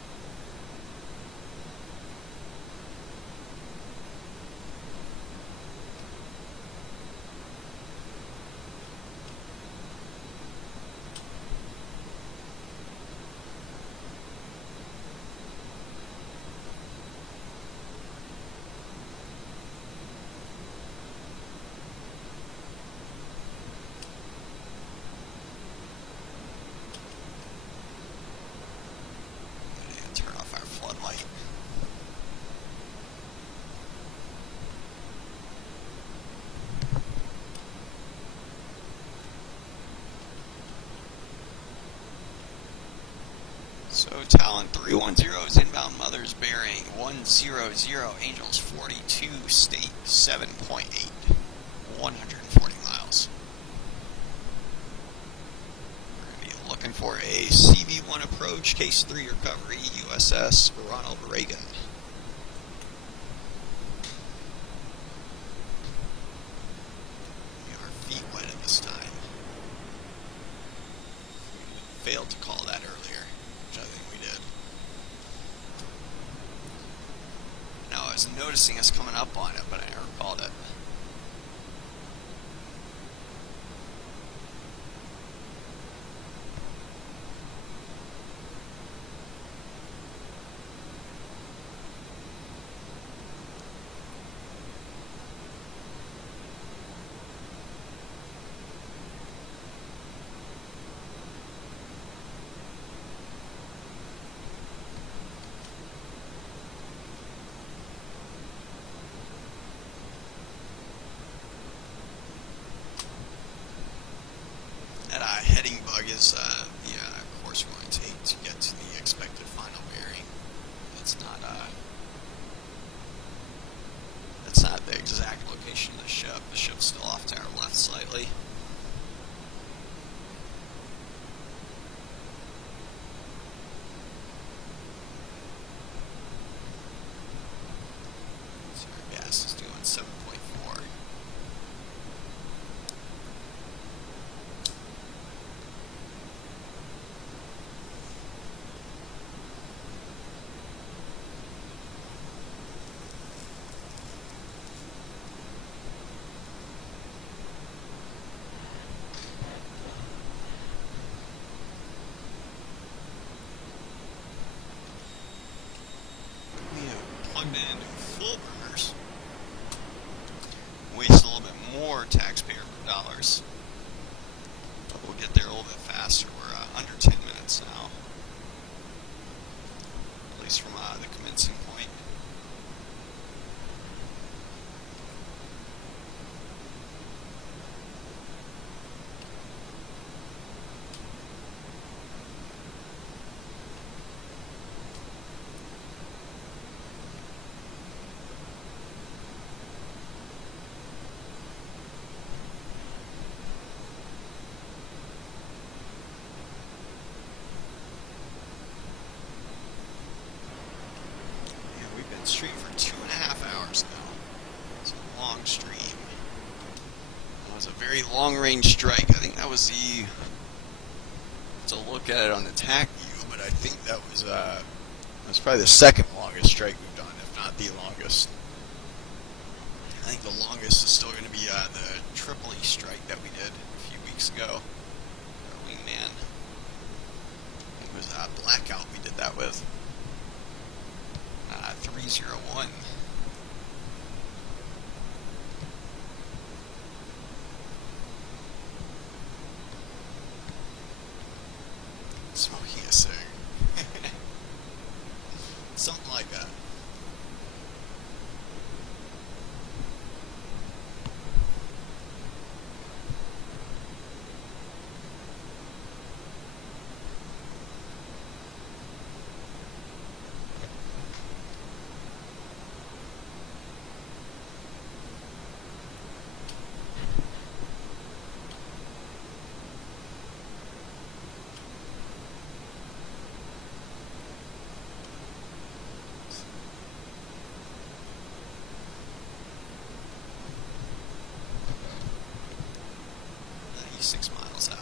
So Talon 310 is inbound, Mother's bearing 100, Angels 42, State 7.8, 140 miles. We're going to be looking for a CV-1 approach, Case 3 recovery, USS Ronald Reagan. We are feet wet at this time. Failed to call that earlier. I think we did. Now I was noticing us coming up on it, but I never called it. Heading bug is the course we're going to take to get to the expected final bearing. That's not the exact location of the ship. The ship's still off to our left slightly. So our gas is doing 7.4. Plugged in full burners. Waste a little bit more taxpayer dollars, but we'll get there a little bit faster. We're under 10 minutes now, at least from the commencing point. Stream for 2.5 hours now. It's a long stream. It was a very long-range strike. I think that was to look at it on the TAC view, but I think that was probably the second longest strike we've done, if not the longest. I think the longest is still going to be the Tripoli strike that we did a few weeks ago. Our wingman. It was Blackout we did that with. 301. Smoking a cig. Something like that. 6 miles out.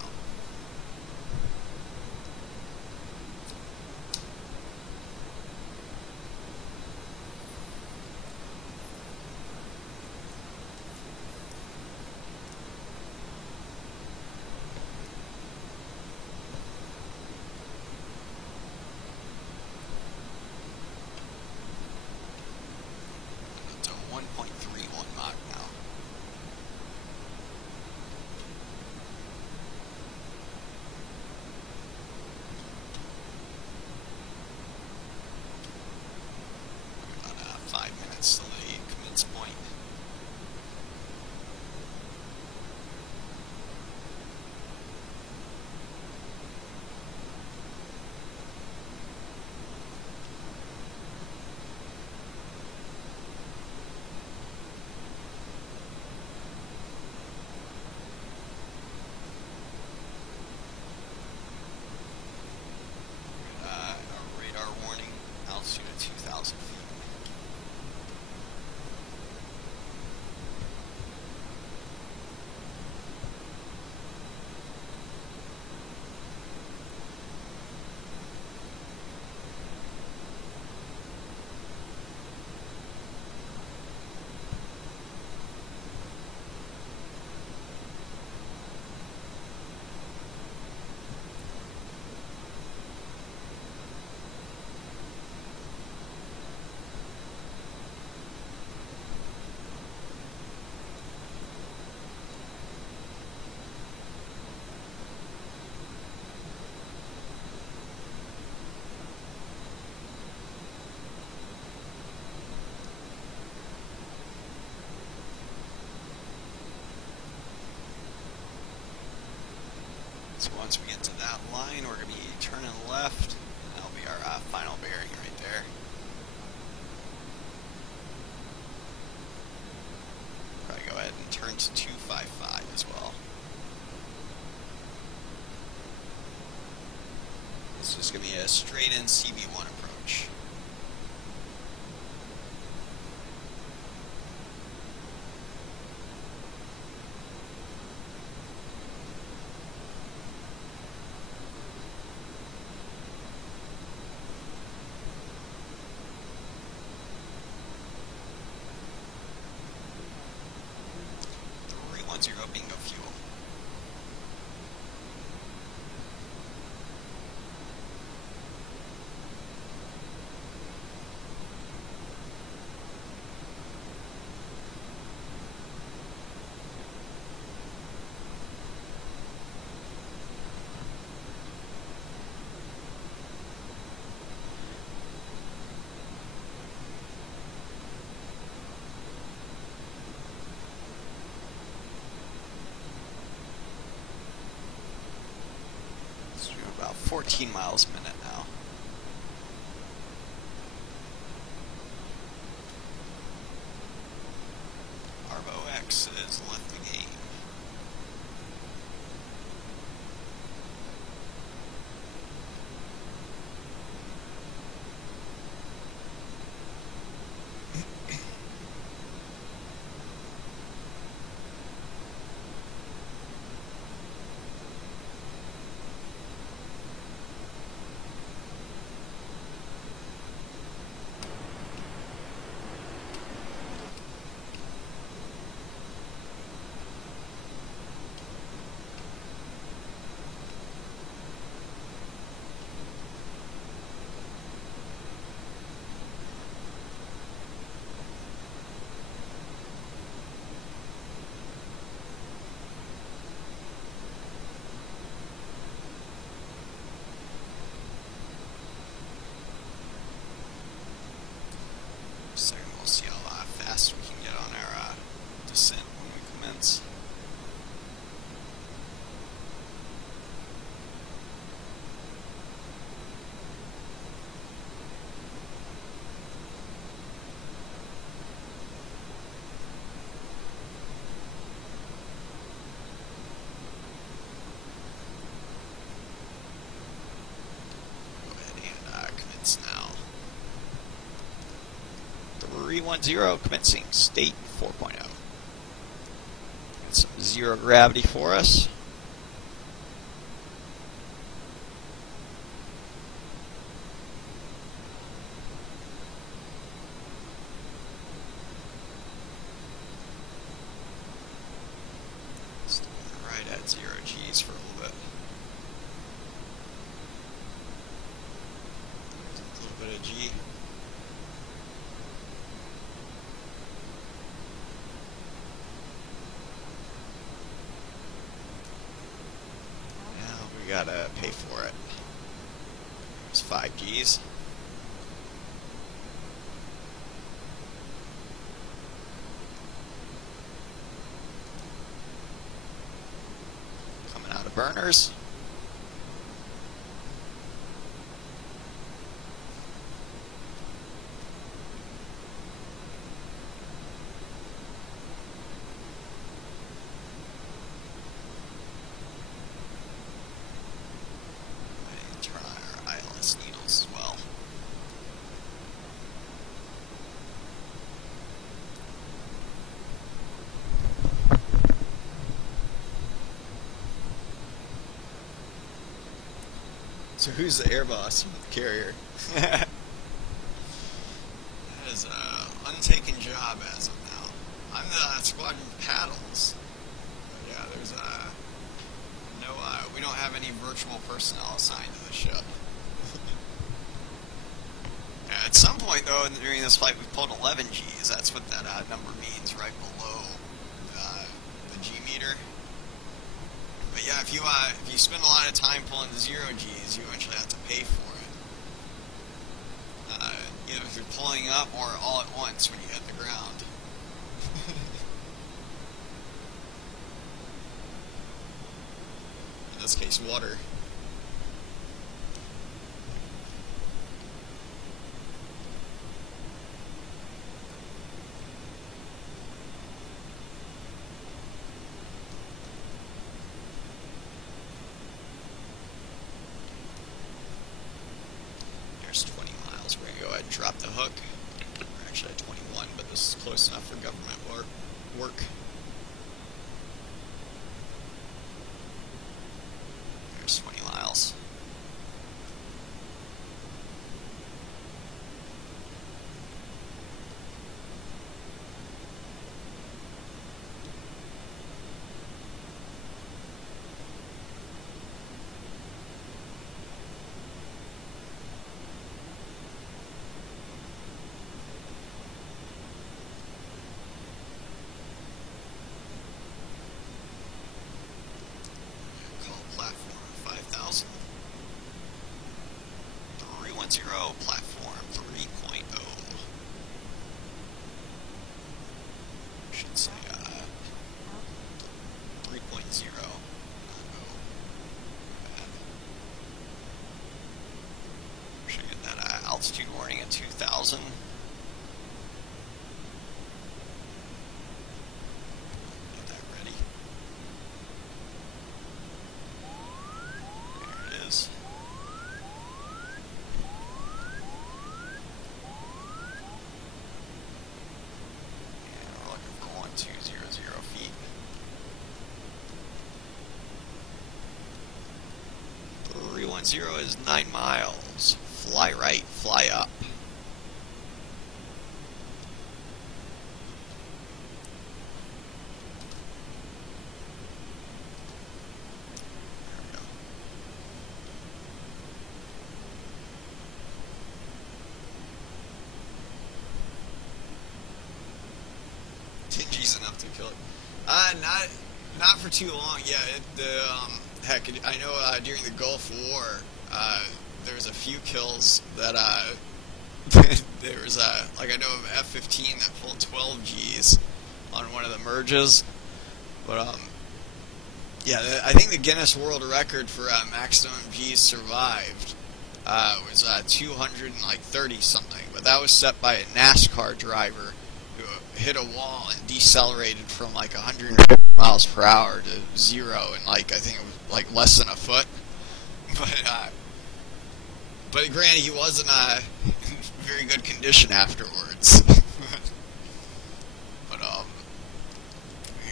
It's a 1.31 Mach now. About 5 minutes till the commence point. Radar warning, altitude of 2,000 feet. So once we get to that line, we're going to be turning left. That'll be our final bearing right there. Probably go ahead and turn to 255 as well. This is going to be a straight-in CB1 approach. Zero bingo fuel. About 14 miles a minute now. Arvo X is left the game. So we'll see how fast we can get on our descent when we commence. Go ahead and commence now. 310 commencing state 4.0. Got some zero gravity for us. G's for a little bit. A little bit of G. Now we gotta pay for it. It's 5 G's. Coming out of burners. Turn on our ILS needles as well. So who's the air boss with the carrier? That is an untaken job as of now. I'm the squadron paddles. But yeah, there's no, we don't have any virtual personnel assigned to the ship. At some point, though, during this flight, we pulled 11 Gs. That's what that number means, right below the G meter. But yeah, if you spend a lot of time pulling the 0 Gs, you eventually have to pay for it. Either if you're pulling up or all at once when you hit the ground. In this case, water. There's 20 miles. We're going to go ahead and drop the hook. We're actually at 21, but this is close enough for government work. There's 20 miles. Platform 3.0. Should say 3.0. Should get that altitude warning at 2,000. Get that ready. There it is. And we're looking for 1200 feet. 310 is 9 miles. Fly right, fly up. There we go. 10 G's enough to kill it. Not for too long. Yeah, heck, I know during the Gulf War, there was a few kills that there was like I know of F-15 that pulled 12 Gs on one of the merges, but yeah, I think the Guinness World Record for maximum Gs survived was 230 something, but that was set by a NASCAR driver who hit a wall and decelerated from like 150 miles per hour to 0 in like I think it was like less than a foot. But granted, he wasn't in very good condition afterwards. But we're gonna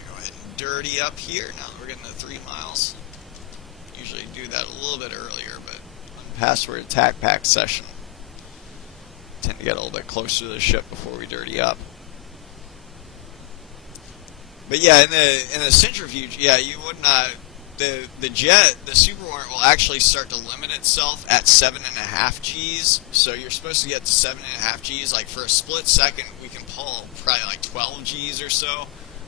go ahead and dirty up here. Now that we're getting to 3 miles. Usually do that a little bit earlier, but on password attack pack session, tend to get a little bit closer to the ship before we dirty up. But yeah, in the centrifuge, yeah, you would not. the Super Hornet will actually start to limit itself at 7.5 Gs. So you're supposed to get to 7.5 Gs. Like for a split second, we can pull probably like 12 Gs or so,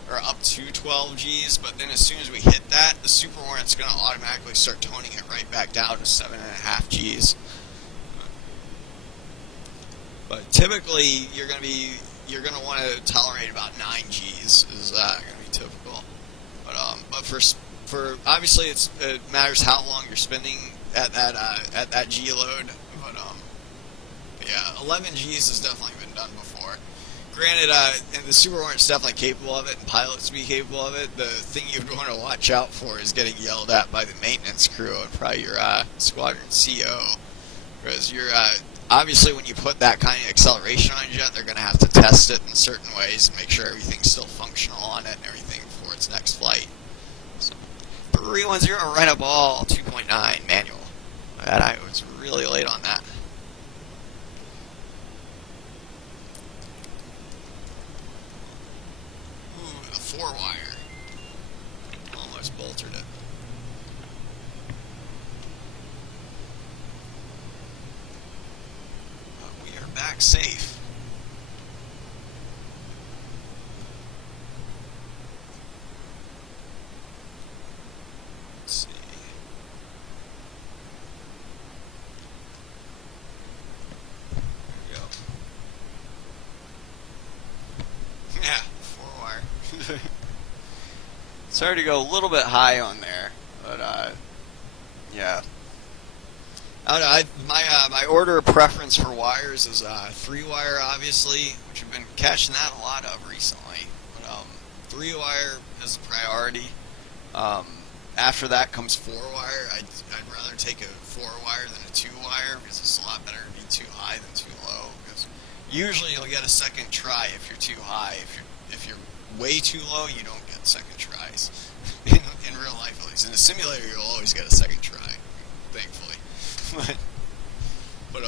or up to 12 Gs. But then as soon as we hit that, the Super Hornet's going to automatically start toning it right back down to 7.5 Gs. But typically, you're going to want to tolerate about 9 Gs. Is going to be typical. But for obviously it matters how long you're spending at that G load. But yeah, 11 Gs has definitely been done before. Granted, and the Super Hornet's definitely capable of it, and pilots be capable of it. The thing you'd want to watch out for is getting yelled at by the maintenance crew and probably your squadron CO, because you're obviously when you put that kind of acceleration on a jet, they're going to have to test it in certain ways and make sure everything's still functional on it and everything before its next flight. So, 310 right up ball 2.9 manual. And I was really late on that. Ooh, the 4-wire. Almost bolted it. But we are back safe. Let's see. There we go. Yeah, 4-wire. Sorry to go a little bit high on there, but yeah. I don't know. My order of preference for wires is 3-wire, obviously, which I've been catching that a lot of recently. But 3-wire is a priority. After that comes 4-wire. I'd rather take a 4-wire than a 2-wire because it's a lot better to be too high than too low. Because usually you'll get a second try if you're too high. If you're way too low, you don't get second tries. in real life, at least. In a simulator, you'll always get a second try, thankfully. but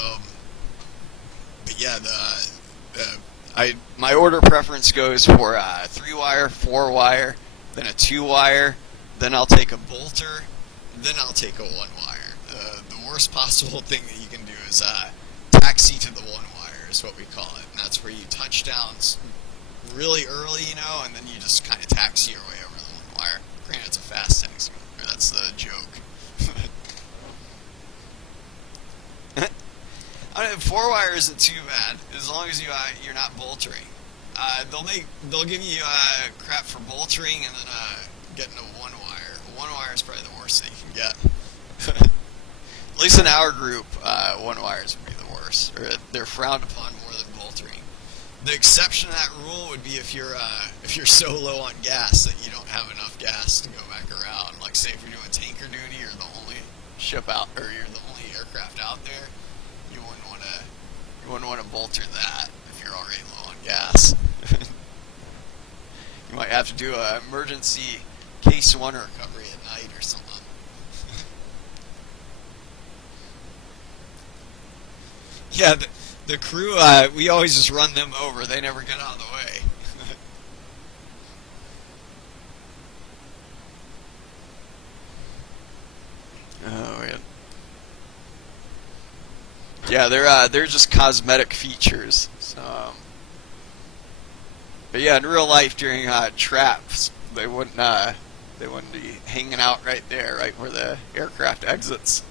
yeah, my order preference goes for 3-wire, 4-wire, then a 2-wire, then I'll take a bolter, then I'll take a 1-wire. The worst possible thing that you can do is taxi to the 1-wire is what we call it, and that's where you touch down really early, and then you just kind of taxi your way over the 1-wire. Granted, it's a fast taxi, or that's the joke. I don't know, 4-wire isn't too bad as long as you're not boltering. They'll give you crap for boltering and then getting a 1-wire. A 1-wire is probably the worst that you can get. At least in our group, 1-wires would be the worst, or they're frowned upon more than boltering. The exception to that rule would be if you're so low on gas that you don't have enough gas to go back around. Like say if you're doing tanker duty, you're the only ship out, or you're the only aircraft out there. You wouldn't want to bolter that if you're already low on gas. You might have to do an emergency case 1 recovery at night or something. Yeah, the crew, we always just run them over. They never get out of the way. Oh, man. Yeah, they're just cosmetic features. So, but yeah, in real life during traps, they wouldn't be hanging out right there, right where the aircraft exits.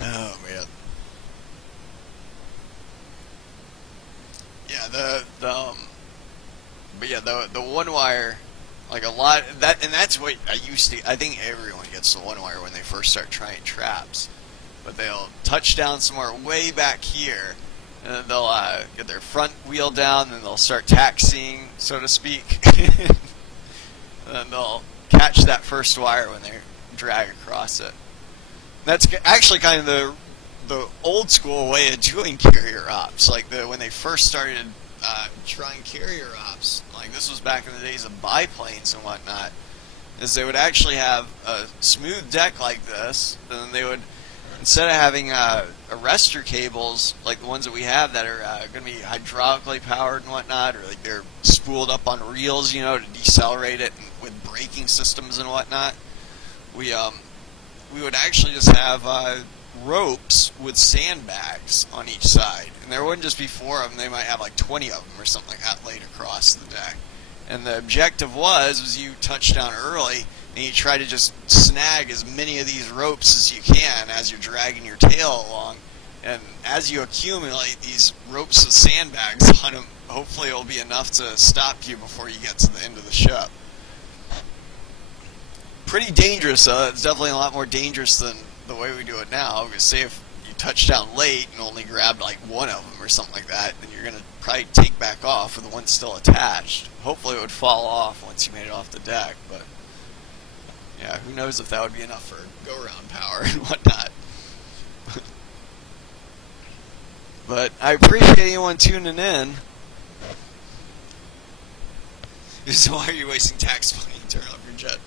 Oh man. Yeah, but yeah, the 1-wire. Like a lot that, and that's what I think everyone gets the 1-wire when they first start trying traps. But they'll touch down somewhere way back here, and then they'll get their front wheel down, and they'll start taxiing, so to speak. And then they'll catch that first wire when they drag across it. That's actually kind of the old school way of doing carrier ops. Like when they first started trying carrier ops, like this was back in the days of biplanes and whatnot, is they would actually have a smooth deck like this, and then they would instead of having arrestor cables like the ones that we have that are going to be hydraulically powered and whatnot, or like they're spooled up on reels, to decelerate it with braking systems and whatnot, we would actually just have ropes with sandbags on each side, and there wouldn't just be 4 of them. They might have like 20 of them or something like that laid across the deck. And the objective was you touch down early and you try to just snag as many of these ropes as you can as you're dragging your tail along. And as you accumulate these ropes with sandbags on them, hopefully it'll be enough to stop you before you get to the end of the ship. Pretty dangerous, though. It's definitely a lot more dangerous than the way we do it now. Because say if you touch down late and only grabbed like 1 of them or something like that, then you're going to probably take back off with the one still attached. Hopefully it would fall off once you made it off the deck, but yeah, who knows if that would be enough for go-around power and whatnot. But I appreciate anyone tuning in. So why are you wasting tax money to turn off your jet?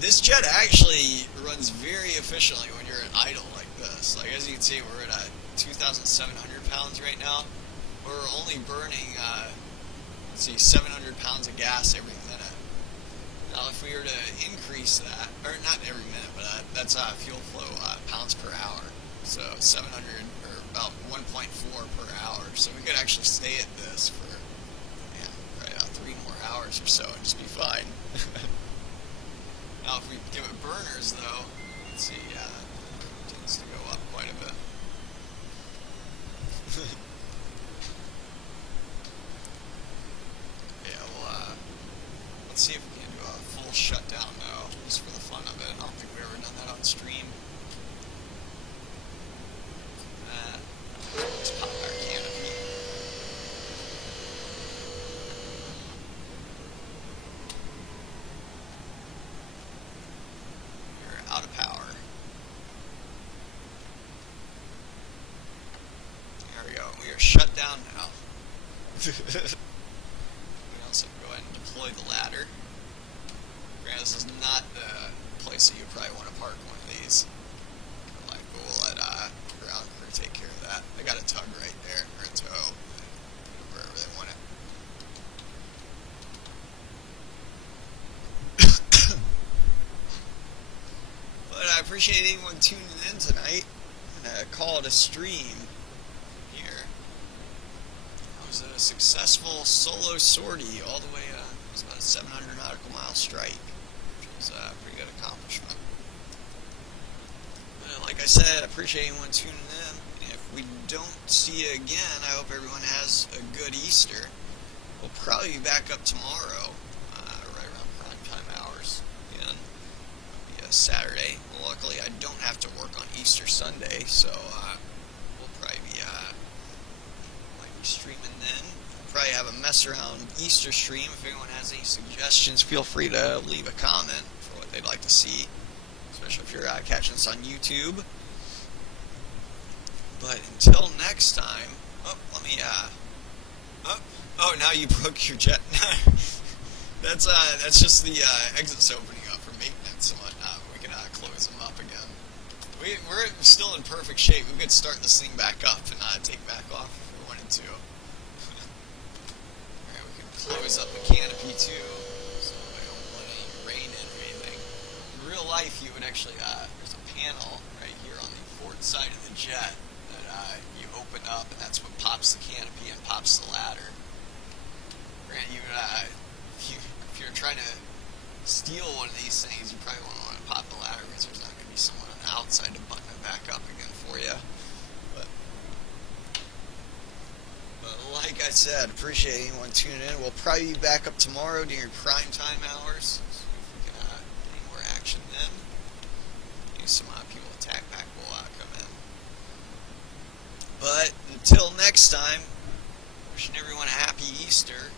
This jet actually runs very efficiently when you're at idle like this. Like, as you can see, we're at 2,700 pounds right now. We're only burning, 700 pounds of gas every minute. Now, if we were to increase that, or not every minute, but that's fuel flow pounds per hour. So 700, or about 1.4 per hour. So we could actually stay at this for, probably about 3 more hours or so and just be fine. Now, if we give it burners, though, let's see, it tends to go up quite a bit. Yeah, well, let's see if we can do a full shutdown, though, just for the fun of it. I don't think we've ever done that on stream. Let's pop our canopy. Out of power. There we go. We are shut down now. We also go ahead and deploy the ladder. Granted, this is not the place that you probably want to park one of these. Like, we'll let ground crew take care of that. They got a tug right there, or a tow, wherever they want it. But I appreciate anyone tuning in tonight. I'm going to call it a stream here. It was a successful solo sortie all the way, it was about a 700 nautical mile strike, which was a pretty good accomplishment. Like I said, I appreciate anyone tuning in. And if we don't see you again, I hope everyone has a good Easter. We'll probably be back up tomorrow, right around prime time hours again. Saturday. Well, luckily I don't have to work on Easter Sunday, so we'll probably be streaming then. We'll probably have a mess around Easter stream. If anyone has any suggestions, feel free to leave a comment for what they'd like to see, especially if you're catching this on YouTube. But until next time, let me now you broke your jet. That's just the exits opening up for maintenance and whatnot. We can close them up again. We're still in perfect shape. We could start this thing back up and take back off if we wanted to. Alright, we can close up the canopy too, so we don't let any rain in or anything. In real life, you would actually, there's a panel right here on the port side of the jet that you open up, and that's what pops the canopy and pops the ladder. Granted, if you're trying to steal one of these things, you probably won't want to pop the ladder because there's not going to be someone on the outside to button it back up again for you. But like I said, appreciate anyone tuning in. We'll probably be back up tomorrow during prime time hours. So if we can get any more action then, maybe some people attack pack will come in. But until next time, wishing everyone a happy Easter.